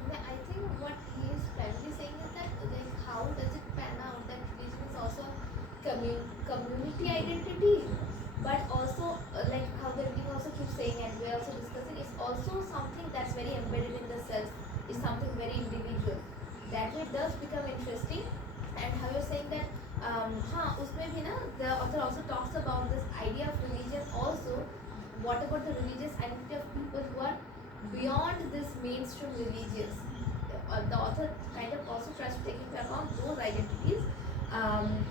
I think what he is primarily saying is that like how does it pan out that religion is also community identity, but also like how the reading also keeps saying, and we are also discussing, is also something that's very embedded in the self, is something very individual. That way it does become interesting. And how you're saying that उसमें भी ना the author also talks about this idea of religion also. What about the religious identity of people who are beyond this mainstream religious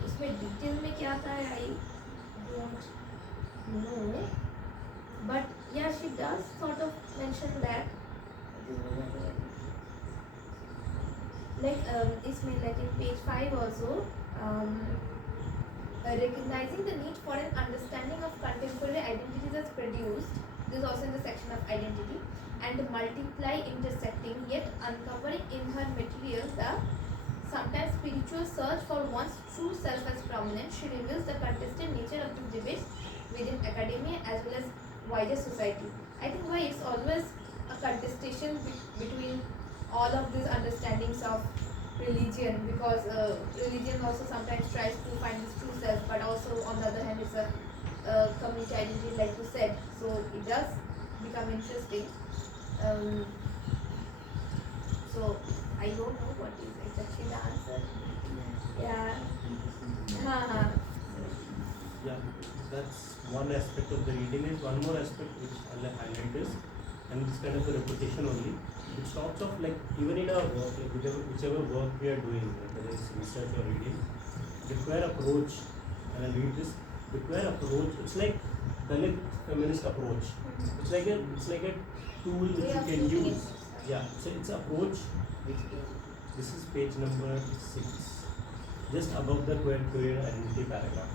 उसमें detail में क्या था I don't know, but या she does sort of mention that इसमें like in page 5 also, recognizing the need for an understanding of contemporary identities as produced, this is also in the section of identity, and multiply intersecting yet uncovering in her material the sometimes spiritual search for one's true self as prominent. She reveals the contested nature of the debates within academia as well as wider society. I think why it's always a contestation between all of these understandings of religion, because religion also sometimes tries to find its true self, but also on the other hand it's a community identity like you said, so it does become interesting. So I don't know what is exactly the answer. Yeah. Yeah, that's one aspect of the reading. Is one more aspect which I'll highlight is, and it's kind of a repetition only. It talks of like even in our work, like whichever work we are doing, whether it's research or reading, require approach. And I'll read this. Require approach. It's like Dalit feminist approach. It's like a tool which you can use. Yeah. So it's approach. This is page number 6, just above the queer identity paragraph.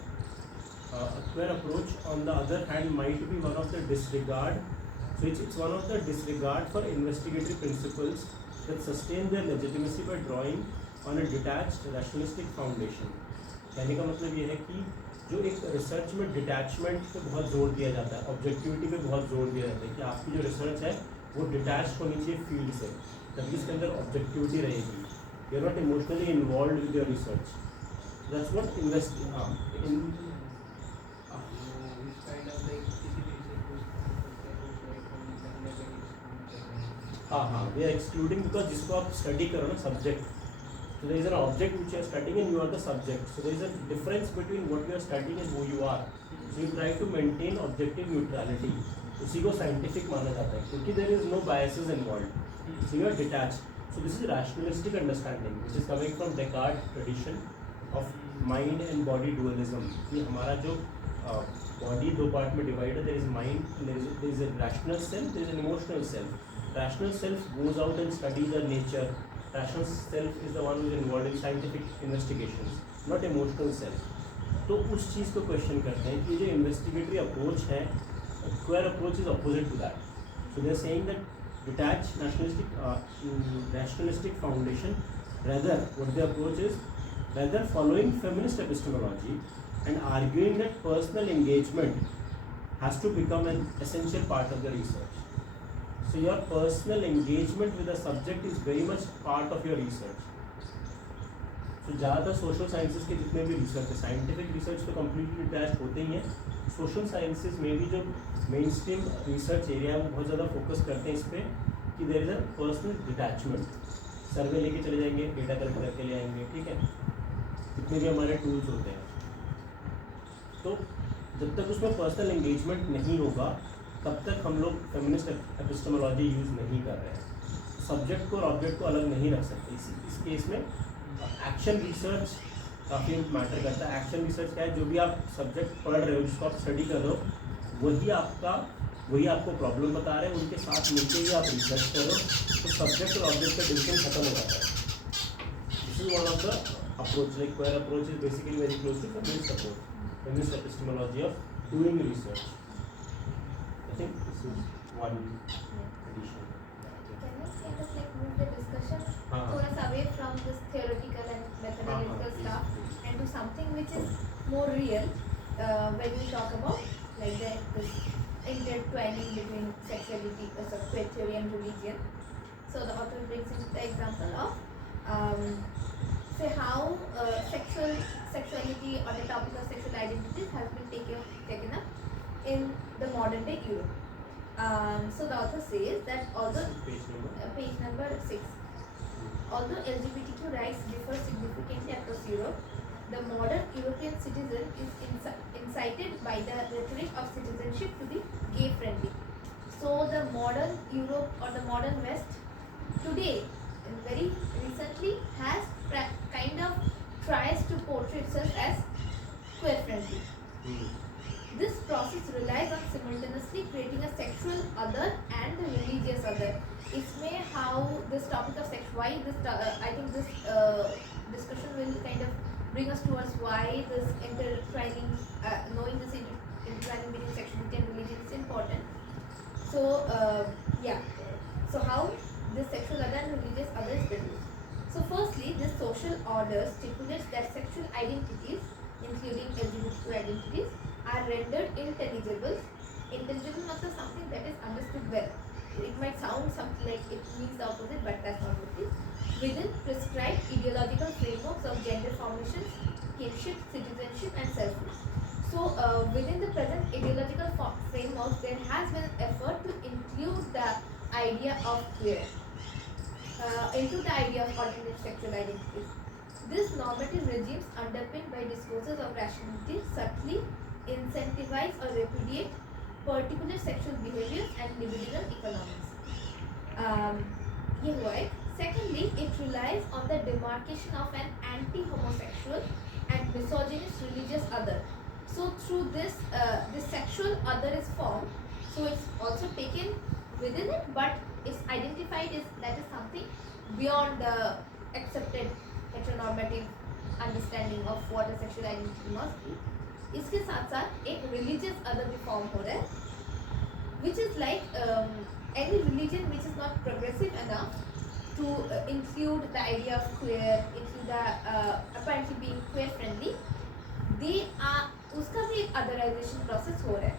A queer approach, on the other hand, might be one of the disregard. So it's one of the disregard for investigatory principles that sustain their legitimacy by drawing on a detached rationalistic foundation. कहने का मतलब ये है कि जो एक research में detachment पे बहुत जोर दिया जाता है, ऑब्जेक्टिविटी पे बहुत जोर दिया जाता है कि आपकी जो रिसर्च है वो डिटैच होनी चाहिए फील्ड से, तभी इसके अंदर ऑब्जेक्टिविटी रहेगी. You are not emotionally involve with your research. That's what हाँ वी आर एक्सक्लूडिंग, बिकॉज जिसको आप स्टडी करो ना subject, so there is an object which you are studying and you are the subject, so there is a difference between what you are studying and who you are. So you try to maintain objective neutrality. उसी को scientific माना जाता है क्योंकि there is no biases involved, so you are detached. So this is rationalistic understanding which is coming from Descartes tradition of mind and body dualism. कि हमारा जो body दो पार्ट में divided, there is mind and there is a rational self, there is an emotional self. Rational self goes out and studies the nature. Rational self is the one who is involved in scientific investigations, not emotional self. तो उस चीज़ को question करते हैं कि जो investigatory approach है, queer approach is opposite to that. So they are saying that detach rationalistic foundation, rather what the approach is, rather following feminist epistemology and arguing that personal engagement has to become an essential part of the research. So your personal engagement with the subject is very much part of your research. So ज़्यादातर social sciences के जितने भी research है, scientific research तो completely detach होते ही हैं. Social sciences में भी जो मेन स्ट्रीम रिसर्च एरिया है वो बहुत ज़्यादा फोकस करते हैं इस पर कि there is a personal detachment. Survey लेके चले जाएंगे, डेटा कलेक्ट करके ले आएंगे, ठीक है, जितने भी हमारे टूल्स होते हैं. तो जब तक उसमें पर्सनल एंगेजमेंट नहीं होगा तब तक हम लोग फेमिनिस्ट एपिस्टेमोलॉजी यूज़ नहीं कर रहे हैं. सब्जेक्ट को और ऑब्जेक्ट को अलग नहीं रख सकते. इस केस में एक्शन रिसर्च काफ़ी मैटर करता है. एक्शन रिसर्च क्या है, जो भी आप सब्जेक्ट पढ़ रहे हो, जिसको आप स्टडी कर रहे हो, वही आपको प्रॉब्लम बता रहे हैं, उनके साथ मिलकर ही आप रिसर्च कर रहे हो, तो सब्जेक्ट और ऑब्जेक्ट का डिफरेंस खत्म हो जाता है. This is one of the approach. Like queer approach is basically very close to feminist approach, feminist epistemology of doing research. I think this is one addition. Can you kind of like move the discussion हाँ. थोड़ा सा away from this theoretical and methodological please, stuff please. and to something which is more real, when we talk about like this intertwining between sexuality, queer theory and religion. So the author brings in the example of say how sexuality or the topic of sexual identities has been taken up in the modern day Europe. So the author says that although page number 6, although LGBTQ rights differ significantly across Europe, the modern European citizen is incited by the rhetoric of citizenship to be gay friendly. So the modern Europe or the modern West today, very recently, has kind of tries to portray itself as queer friendly. This process relies on simultaneously creating a sexual other and the religious other. इसमें how this topic of sex, why this I think this discussion will kind of bring us towards why this intertwining, knowing this intertwining between sexuality and religion is important. So so how this sexual other and religious other is produced. So firstly, this social order stipulates that sexual identities, including LGBTQ identities, are rendered intelligible. Intelligible means something that is understood well. It might sound something like it means the opposite, but that's not what it is. Within prescribed ideological frameworks of gender formations, kinship, citizenship, and selfhood. So, within the present ideological frameworks, there has been an effort to include the idea of queer into the idea of alternate sexual identities. This normative regimes underpinned by discourses of rationality subtly incentivize or repudiate particular sexual behaviors and libidinal economics. ये हुआ है. Secondly, it relies on the demarcation of an anti-homosexual and misogynist religious other. So through this, this sexual other is formed. So it's also taken within it, but it's identified as that is something beyond the accepted heteronormative understanding of what a sexual identity must be. इसके साथ साथ एक religious other भी form हो रहा है, which is like any religion which is not progressive enough to include the idea of queer, include the apparently being queer friendly, they are उसका भी एक otherization process हो रहा है.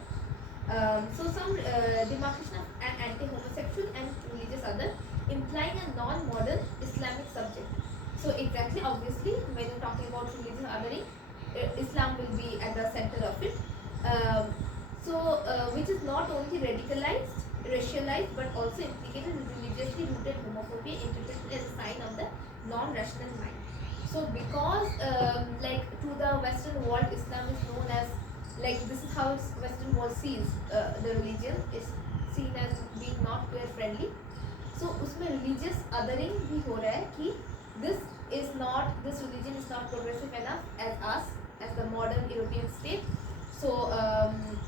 So some demarcation of an anti-homosexual and religious other implying a non-modern Islamic subject. So exactly, obviously, when you're talking about religious othering, Islam will be at the center of it. Which is not only radicalized, racialized, but also implicated in religiously rooted homophobia interpreted as a sign of the non-rational mind. So because like to the Western world, Islam is known as, like, this is how Western world sees the religion is seen as being not queer friendly. So उसमें religious othering भी हो रहा है कि this religion is not progressive enough as us, as the modern European state. So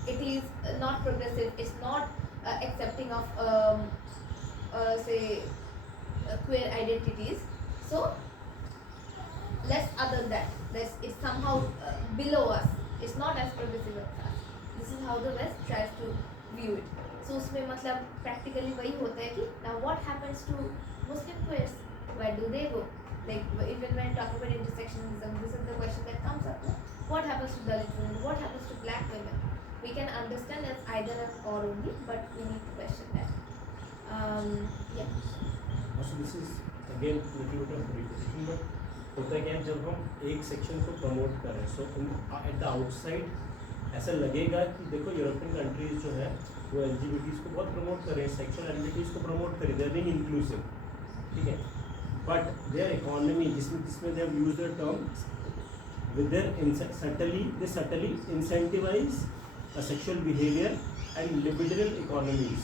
it is not progressive, it's not accepting of say queer identities. So let's other that, it's somehow below us, it's not as progressive as us. This is how the West tries to view it. So उसमें मतलब practically वही होता है कि now what happens to Muslim queers, where do they go? Like even when talking about intersectionalism, this is the question that comes up. What happens to Dalit women? What happens to black women? We can understand as either or only, but we need to question that. Yeah. So this is again little bit of repetition, but होता क्या है जब हम एक section को promote कर रहे हैं, सो एट द आउटसाइड ऐसा लगेगा कि देखो यूरोपियन कंट्रीज जो है वो LGBTs को बहुत प्रमोट कर रहे हैं, सेक्सुअल आइडेंटिटीज को प्रमोट कर रहे हैं, दे आर बीइंग इंक्लूसिव, ठीक है, बट देयर इकोनॉमी जिसमें they have used the term with their subtly incentivize a sexual behavior and libidinal economies.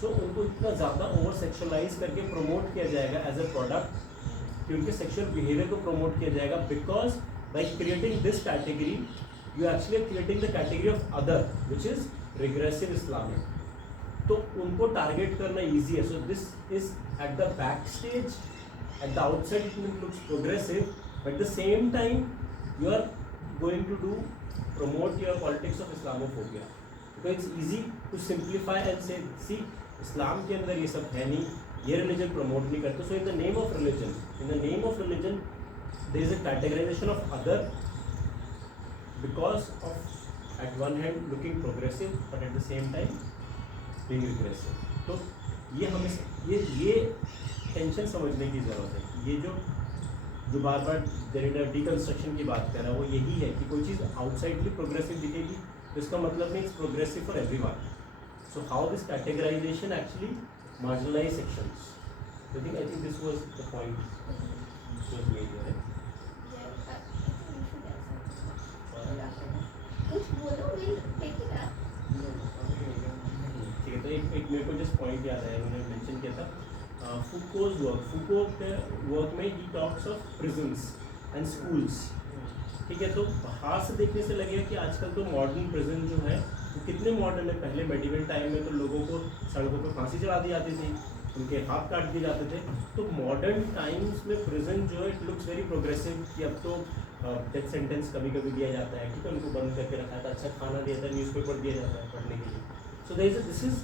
So उनको इतना ज़्यादा ओवर सेक्शुअलाइज करके प्रमोट किया जाएगा एज अ प्रोडक्ट कि उनके सेक्शुअल बिहेवियर को प्रमोट किया जाएगा, because by creating this category you actually creating the category of other which is regressive Islamic. तो उनको टारगेट करना ईजी है. So this is at the back stage, at the outside it looks progressive, but at the same time you are going to promote your politics of Islamophobia. So it's easy to simplify and say, see, Islam के अंदर ये सब है नहीं, ये religion promote नहीं करते. So in the name of religion, there is a categorization of other because of at one hand looking progressive, but at the same time being regressive. तो ये हमें ये टेंशन समझने की ज़रूरत है. ये जो बार बार डिकंस्ट्रक्शन की बात कर रहा है वो यही है कि कोई चीज़ आउटसाइडली प्रोग्रेसिव दिखेगी तो इसका मतलब नहीं it's progressive for everyone. So how this categorization actually marginalize sections. I think this was the point which was made here. कुछ बोलो, we'll take it up. ठीक है, तो एक मेरे को जस्ट पॉइंट याद आया, मैंने मेंशन किया था Foucault's work. Foucault के वर्क में he talks of prisons. And schools. ठीक है, तो बाहर से देखने से लगेगा कि आजकल तो मॉडर्न प्रिजन जो है वो कितने मॉडर्न है। पहले मेडिवल टाइम में तो लोगों को सड़कों पर फांसी चढ़ा दी जाती थी, उनके हाथ काट दिए जाते थे। तो मॉडर्न टाइम्स में प्रिजन जो है इट लुक्स वेरी प्रोग्रेसिव कि अब तो डेथ सेंटेंस कभी कभी दिया जाता है, ठीक है, उनको बंद करके रखा था, अच्छा खाना दिया जाता है, न्यूज़पेपर दिया जाता है पढ़ने के लिए। So there is this is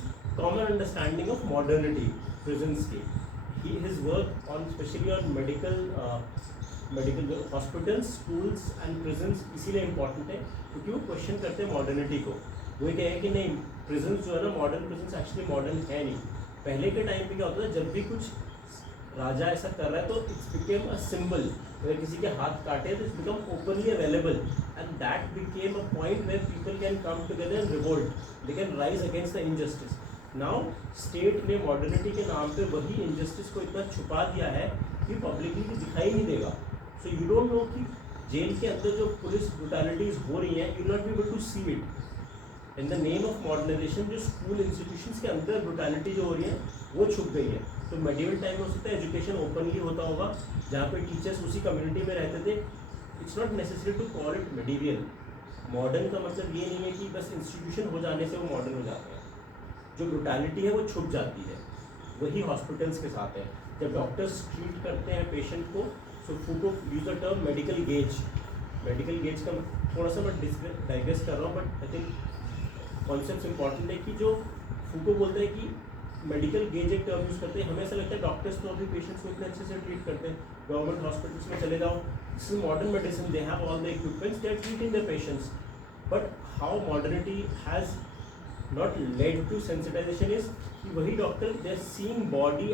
common understanding of modernity prisons की। His work on specially on medical hospitals, schools and prisons इसीलिए इम्पॉर्टेंट है क्योंकि वो क्वेश्चन करते हैं मॉडर्निटी को। वो कहें कि नहीं, प्रिजन्स जो है ना, मॉडर्न प्रिजन्स एक्चुअली मॉडर्न है नहीं। पहले के टाइम पे क्या होता था, जब भी कुछ राजा ऐसा कर रहा है तो इट्स बिकेम अ सिंबल। अगर किसी के हाथ काटे तो it's become openly available and that became a point where people can come together and revolt, they can rise against the injustice. Now state ने मॉडर्निटी के नाम पे वही इनजस्टिस को इतना छुपा दिया है कि पब्लिकली दिखाई नहीं देगा। सो यू डोंट नो कि जेल के अंदर जो पुलिस ब्रुटैलिटीज हो रही हैं, you not be able to see it. In the name of modernization जो स्कूल इंस्टीट्यूशंस के अंदर ब्रुटैलिटी जो हो रही है वो छुप गई है। तो मेडिवल टाइम में हो सकता है एजुकेशन ओपनली होता होगा, जहाँ पे टीचर्स उसी कम्युनिटी में रहते थे। It's not necessary to call it medieval. Modern का मतलब ये नहीं है कि बस इंस्टीट्यूशन हो जाने से वो मॉडर्न हो जाते हैं। जो ब्रुटैलिटी है वो छुप जाती है। वही हॉस्पिटल्स के साथ है। जब डॉक्टर्स ट्रीट करते हैं पेशेंट को, so Foucault use the term medical gaze. Medical gaze का थोड़ा सा मैं डाइग्रेस कर रहा हूँ, but I think concept important है कि जो फूको बोलते हैं कि मेडिकल गेज एक टर्म यूज़ करते हैं। हमें ऐसा लगता है डॉक्टर्स तो अभी पेशेंट्स को इतने अच्छे से ट्रीट करते हैं। गवर्नमेंट हॉस्पिटल्स में चले जाओ, this is modern medicine, they have all the equipments, they are treating the patients. But how modernity has not led to sensitization is कि वही doctor they are seeing body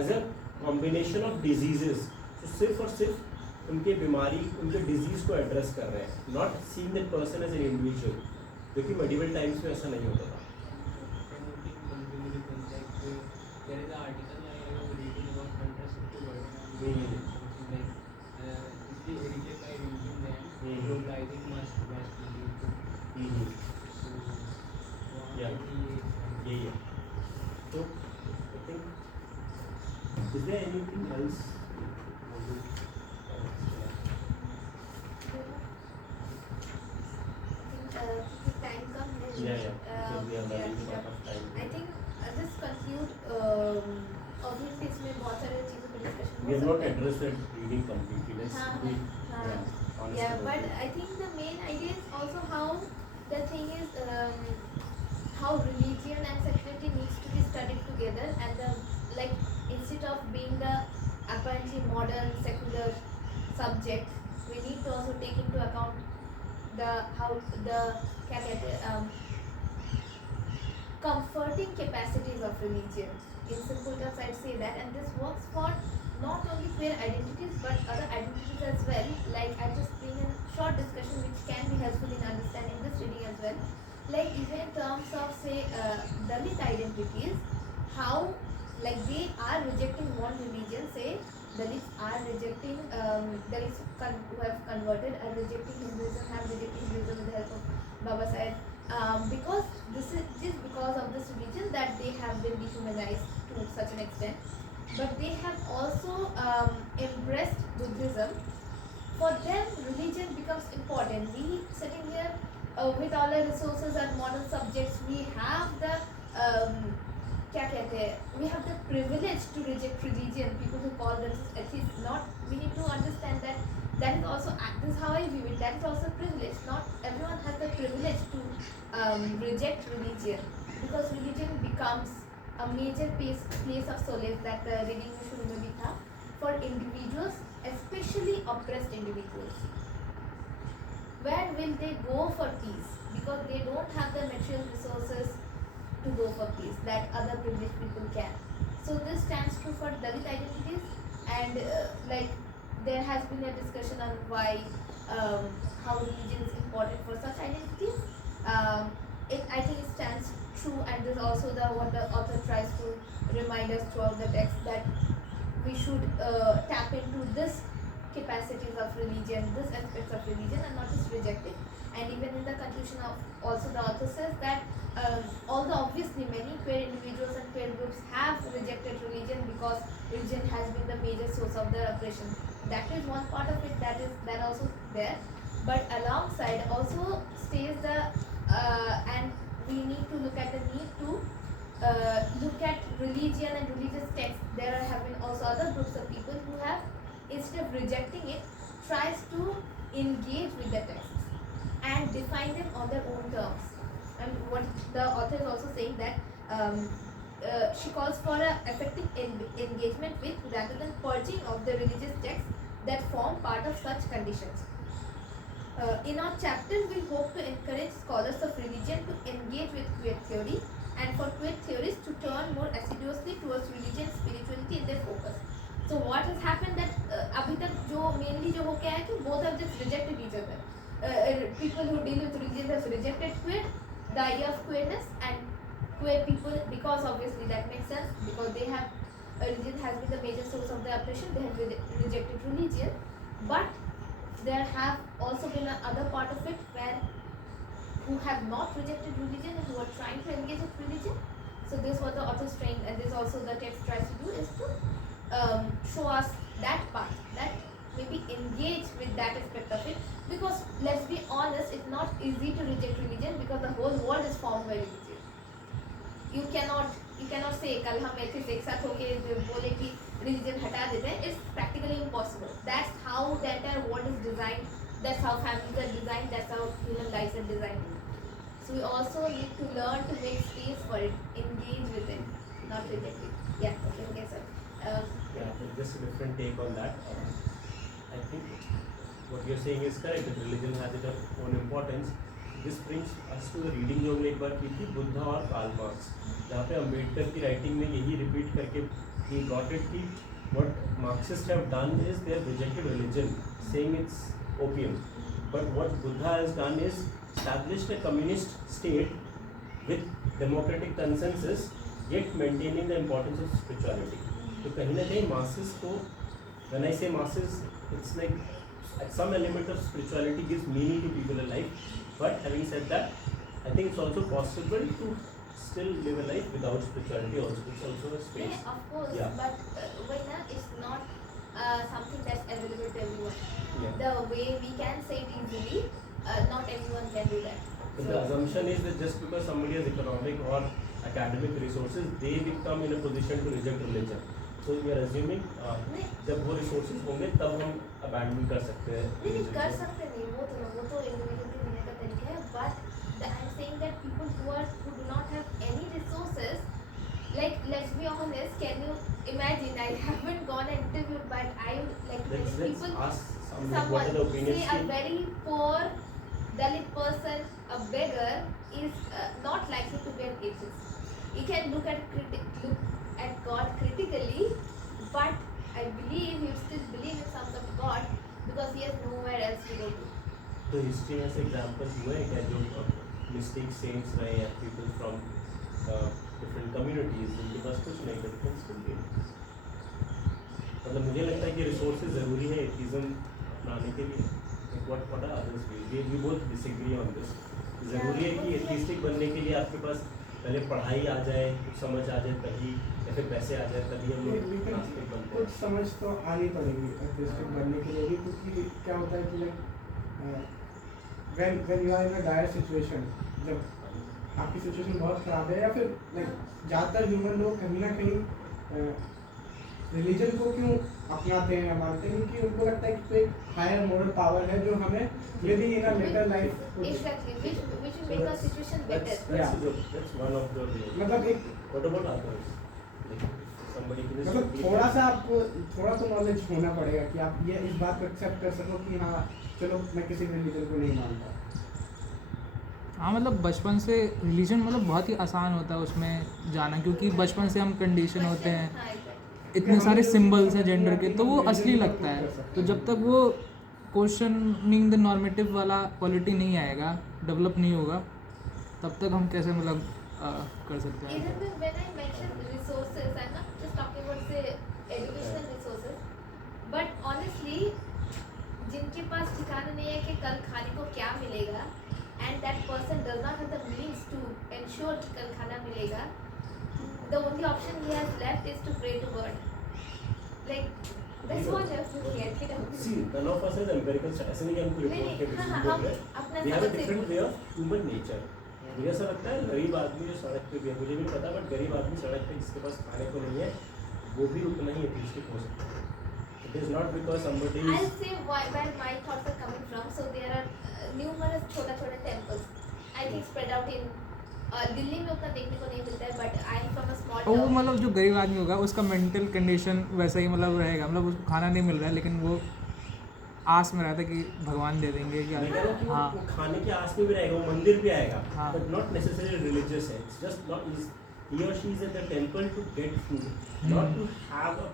as a combination of diseases. तो सिर्फ और सिर्फ उनके बीमारी, उनके disease को एड्रेस कर रहे हैं, not seeing that person as an individual, जो कि मेडिवल टाइम्स में ऐसा नहीं होता था। There is an article I was reading about contraceptive ordinance, something like if they reject by religion, then globalizing must be used. So Yeah. वहाँ यही है। तो I think is there anything else? Time कम है। Yeah, because we are running short of time. I think just conclude. Obviously इसमें बहुत सारे चीज़ों पे discussion We हो have not सकता है। addressed that reading completely. Let's हाँ, be हाँ, honest yeah, about but it. I think the main idea is also how the thing is how religion and sexuality needs to be studied together, and the like instead of being the apparently modern secular subject, we need to also take into account the how the क्या कहते हैं comforting capacities of religion. In simple terms, I'd say that, and this works for not only queer identities but other identities as well. Like I've just been in short discussion which can be helpful in understanding this reading as well. Like even in terms of say Dalit identities, how like they are rejecting one religion. Say Dalits are rejecting Dalits who have converted are rejecting Hinduism, have rejected Hinduism with the help of Baba Sahib. Because this is just because of this religion that they have been dehumanized to such an extent, but they have also embraced Buddhism. For them, religion becomes important. We sitting here with all our resources and modern subjects, we have the क्या कहते हैं, we have the privilege to reject religion. People who call themselves atheists, not, we need to understand that that is also, this is how I view it, that is also privilege. Not everyone has the privilege to reject religion, because religion becomes a major place of solace that the reading में शुरू में भी था, for individuals, especially oppressed individuals. Where will they go for peace? Because they don't have the material resources to go for peace that other privileged people can. So this stands true for Dalit identities, and like there has been a discussion on why how religion is important for such identities. I think it stands true, and there's also what the author tries to remind us throughout the text, that we should tap into this capacities of religion, this aspects of religion, and not just reject it. And even in the conclusion of also the author says that although obviously many queer individuals and queer groups have rejected religion because religion has been the major source of their oppression, that is one part of it, that also there, but alongside also stays the and we need to look at the need to look at religion and religious texts. There have been also other groups of people who have, instead of rejecting it, tries to engage with the texts and define them on their own terms. And what the author is also saying that she calls for a effective engagement with rather than purging of the religious texts that form part of such conditions. In our chapter, we hope to encourage scholars of religion to engage with queer theory and for queer theorists to turn more assiduously towards religion and spirituality in their focus. So what has happened that अभी तक जो mainly जो हो गया है कि both have just rejected each other. People who deal with religion have rejected queer, the idea of queerness, and queer people, because obviously that makes sense, because they have religion has been the major source of their oppression, they have rejected religion. But there have also been another part of it where who have not rejected religion and who are trying to engage with religion. So this is what the author is trying, and this also the text tries to do, is to show us that part, that maybe engage with that aspect of it, because let's be honest, it's not easy to reject religion because the whole world is formed by religion. You cannot say कल हम ethics एक साथ होके बोले कि religion हटा देते हैं. It's practically impossible. That's how the entire world is designed. That's how families are designed. That's how human lives are designed. So we also need to learn to make space for it, engage with it, not reject it. Yeah, okay, sir. Yeah, just a different take on that. I think what you're saying is correct, that religion has its own importance. This brings us to the reading जो हमने एक बार की थी, बुद्धा और Karl Marx, जहाँ पे अम्बेडकर की writing में यही रिपीट करके he got it कि what Marxists have done is they have rejected religion, saying it's opium. But what Buddha has done is established a communist state with democratic consensus, yet maintaining the importance of spirituality. तो कहीं ना कहीं masses को, when I say masses, it's like some element of spirituality gives meaning to people in life. But having said that, I think it's also possible to still live a life without spirituality also. It's also a space. Yeah, of course, Yeah. but it's not something that's available to everyone. Yeah. The way we can say it easily, not everyone can do that. But the assumption is that just because somebody has economic or academic resources, they become in a position to reject religion. So we are assuming नहीं जब वो resources होंगे तब हम abandon कर सकते हैं नहीं religion कर को. सकते नहीं, वो तो individual के जीने का तरीका है. But I'm saying that people who do not have any resources, like let's be honest, can you imagine? I haven't gone and interviewed, but I like Let's people. ask some what are Someone, the opinions. say a very poor Dalit person, a beggar, is not likely to be an atheist. He can look at God critically, but I believe he still believes in some sort of God because he has nowhere else to go to. तो history में से example हुए हैं क्या जो mistake cents रहे हैं, people from different communities, जिनके पास कुछ नहीं बट कैन स्टिल गिव. मतलब मुझे लगता है कि रिसोर्सेज ज़रूरी है एथिज्म अपनाने के लिए. What are others views? We both disagree on this. ज़रूरी है कि एथिस्टिक बनने के लिए आपके पास पहले पढ़ाई आ जाए, कुछ समझ आ जाए तभी, या फिर पैसे आ जाए तभी हम लोग नास्तिक बनते कुछ हैं. समझ तो आनी पड़ेगी एथिस्टिक बनने के लिए भी, क्योंकि क्या होता है कि like when you are in a dire situation, जब आपकी सिचुएशन बहुत ख़राब है, या फिर लाइक ज़्यादातर ह्यूमन लोग कहीं ना कहीं रिलीजन को क्यों अपनाते हैं या मानते हैं, क्योंकि उनको लगता है कि कोई हायर मोरल पावर है जो हमें maybe in a later life Exactly, which will make our situation better. That's one of the. मतलब एक What about others? Like somebody can just मतलब repeat थोड़ा that. सा आपको थोड़ा तो नॉलेज होना पड़ेगा कि आप ये इस बात को एक्सेप्ट कर सको कि हाँ चलो मैं किसी रिलीजन को नहीं मानता. हाँ मतलब बचपन से रिलीजन मतलब बहुत ही आसान होता है उसमें जाना, क्योंकि बचपन से हम कंडीशन होते हैं, हाँ, exactly. इतने सारे सिंबल्स हैं जेंडर के, तो वो असली लगता है. तो जब तक वो क्वेश्चनिंग द नॉर्मेटिव वाला क्वालिटी नहीं आएगा, डेवलप नहीं होगा, तब तक हम कैसे मतलब कर सकते हैं. Even when I mention resources, I'm not just talking about say educational resources, but honestly, जिनके पास ठिकाना नहीं है कि कल खाने को क्या मिलेगा, and that person does not have the means to ensure कि कल खाना मिलेगा, the only option he has left is to pray to God. Like That's what I was looking at. See, none of us has empirical study. ऐसे नहीं कि हमको नहीं, report के हाँ, basis हाँ, पे हम बोल रहे हैं. अपना We have a समझ से different बोल way of human nature. मुझे ऐसा लगता है गरीब आदमी जो सड़क पे भी है, मुझे भी पता, बट गरीब आदमी सड़क पे जिसके पास खाने को नहीं है, वो भी उतना ही एथिस्टिक हो सकता है. It is not because somebody I'll is say where my thoughts are coming from. So there are numerous छोटा-छोटा temples. I think spread out in Delhi में उतना देखने को नहीं मिलता है, but I am from a small और वो town. मतलब जो गरीब आदमी होगा उसका मेंटल कंडीशन वैसा ही मतलब रहेगा, मतलब उसको खाना नहीं मिल रहा है लेकिन वो आस में रहता है कि भगवान दे देंगे मैं कह रहा हूँ कि क्या. हाँ वो खाने के आस में भी रहेगा, वो मंदिर भी आएगा, हाँ. but not necessarily religious है. It's just not he or she is at the temple to get food, not to have a,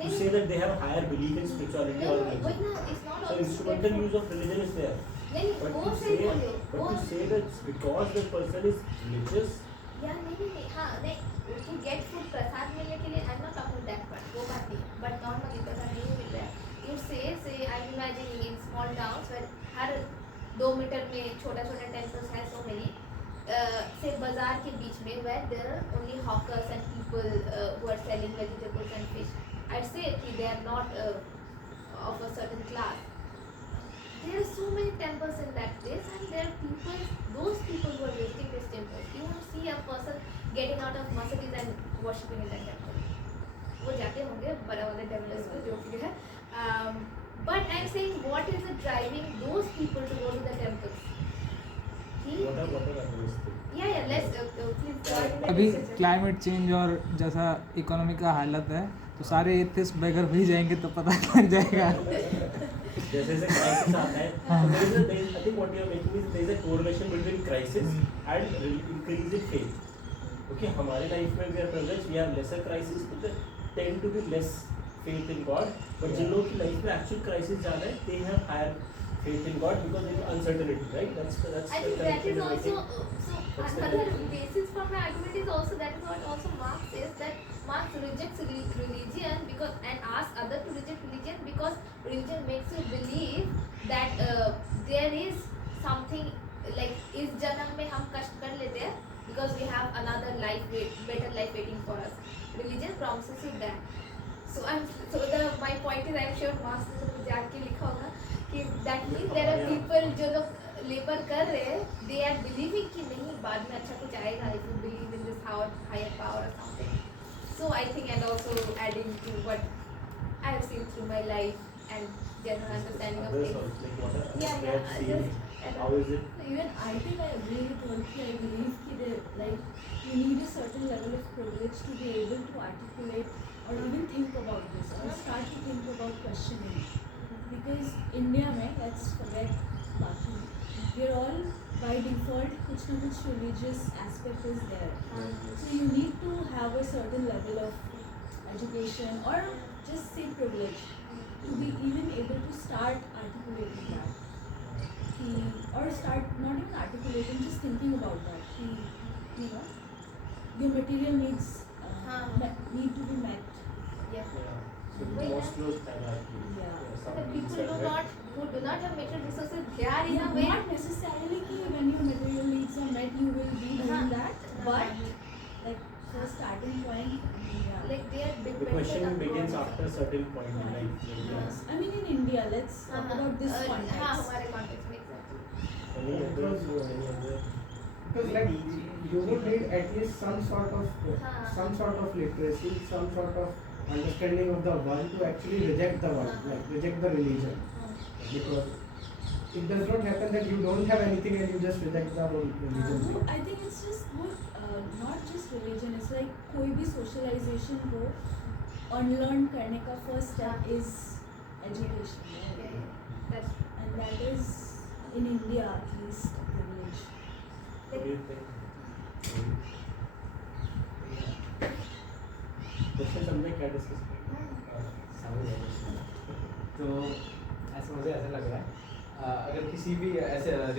to say that they have a higher belief in spirituality or नहीं, वही religion. ना, it's not So always instrumental good. use of religion is there. नहीं, But वो to सही say, बोले हो, but वो to say that because the person is religious, या नहीं, हाँ नहीं, to get food प्रसाद मिलने के लिए I'm not talking that part, वो बात नहीं, but normally प्रसाद नहीं मिल रहा है. You say I'm imagining in small towns where हर 2 मीटर में छोटा-छोटा temples है, so many. Say बाजार के बीच में where there are only hawkers and people who are selling vegetables and fish. I'd say कि they are not of a certain class. There are so many temples in that place, and there are people, those people who are visiting this temple. You won't see a person getting out of Mercedes and worshipping in that temple. वो जाते होंगे बड़ा वाले temples को जो कि है. But I'm saying, what is it driving those people to go to the temples? what are those things? Yeah, let's please join in the अभी discussion. क्लाइमेट चेंज और जैसा इकोनॉमी का हालत है तो सारे एथिस्ट बेगर भी जाएंगे तो पता लग जाएगा. जैसे जैसे क्राइसिस आता है, so there is I think what you are making is there is a correlation between crisis and increase in faith. Okay, हमारे लाइफ में we are privileged, we have lesser crisis, तो there tend to be less faith in God. But जिन लोगों की life में actual crisis ज़्यादा है, they have higher faith in God because there is uncertainty, right? That's I think the that is correct also way of so That's the another correct way. basis for my argument is also that is what also Marx says, that Marx rejects religion because and asks other to reject religion because religion makes you believe that there is something like इस जन्म में हम कष्ट कर लेते हैं because we have another life, better life waiting for us. Religion promises you that. My point is I'm sure Marx ने तो जाग के लिखा होगा कि that means there are people जो लोग लेबर कर रहे हैं, they are believing कि नहीं बाद में अच्छा कुछ आएगा if you believe in this higher power or something. So I think, and also adding to what I have seen through my life and general understanding of Others things. also, like what are Yeah, they have I seen, just how is it? Even I think I agree with Tulsi. I believe that you need a certain level of privilege to be able to articulate or even think about this or start to think about questioning. Because India में, let's forget Baki, we're all by default कुछ ना कुछ religious aspect is there. So you need to have a certain level of education or just say privilege to be even able to start articulating that. Or start not even articulating, just thinking about that. You know, your material needs need to be met. Yeah. So the Wait, Maslow's hierarchy. Yeah. some The people things are right. who do not have material resources, they are in a way. Not necessarily कि when your material needs are met, you will be doing that. But like for starting point, yeah. Like they are The dependent questioning upon begins it. after a certain point in Yeah. life. Like, Yes. I mean in India, let's talk about this हाँ context. हमारे context में exactly. Any others or any other? Because like you would need at least some sort of literacy, some sort of understanding of the one to actually reject the one, like reject the religion. Because it does not happen that you don't have anything and you just reject the whole religion. No, I think it's just not just religion. It's like कोई भी socialization को unlearn करने का first step is education. Yeah, yeah. That's And that is in India at least a privilege. What do you think? Question समझे क्या discuss समझ आया। तो ऐसा मुझे ऐसा लग रहा है अगर किसी भी ऐसे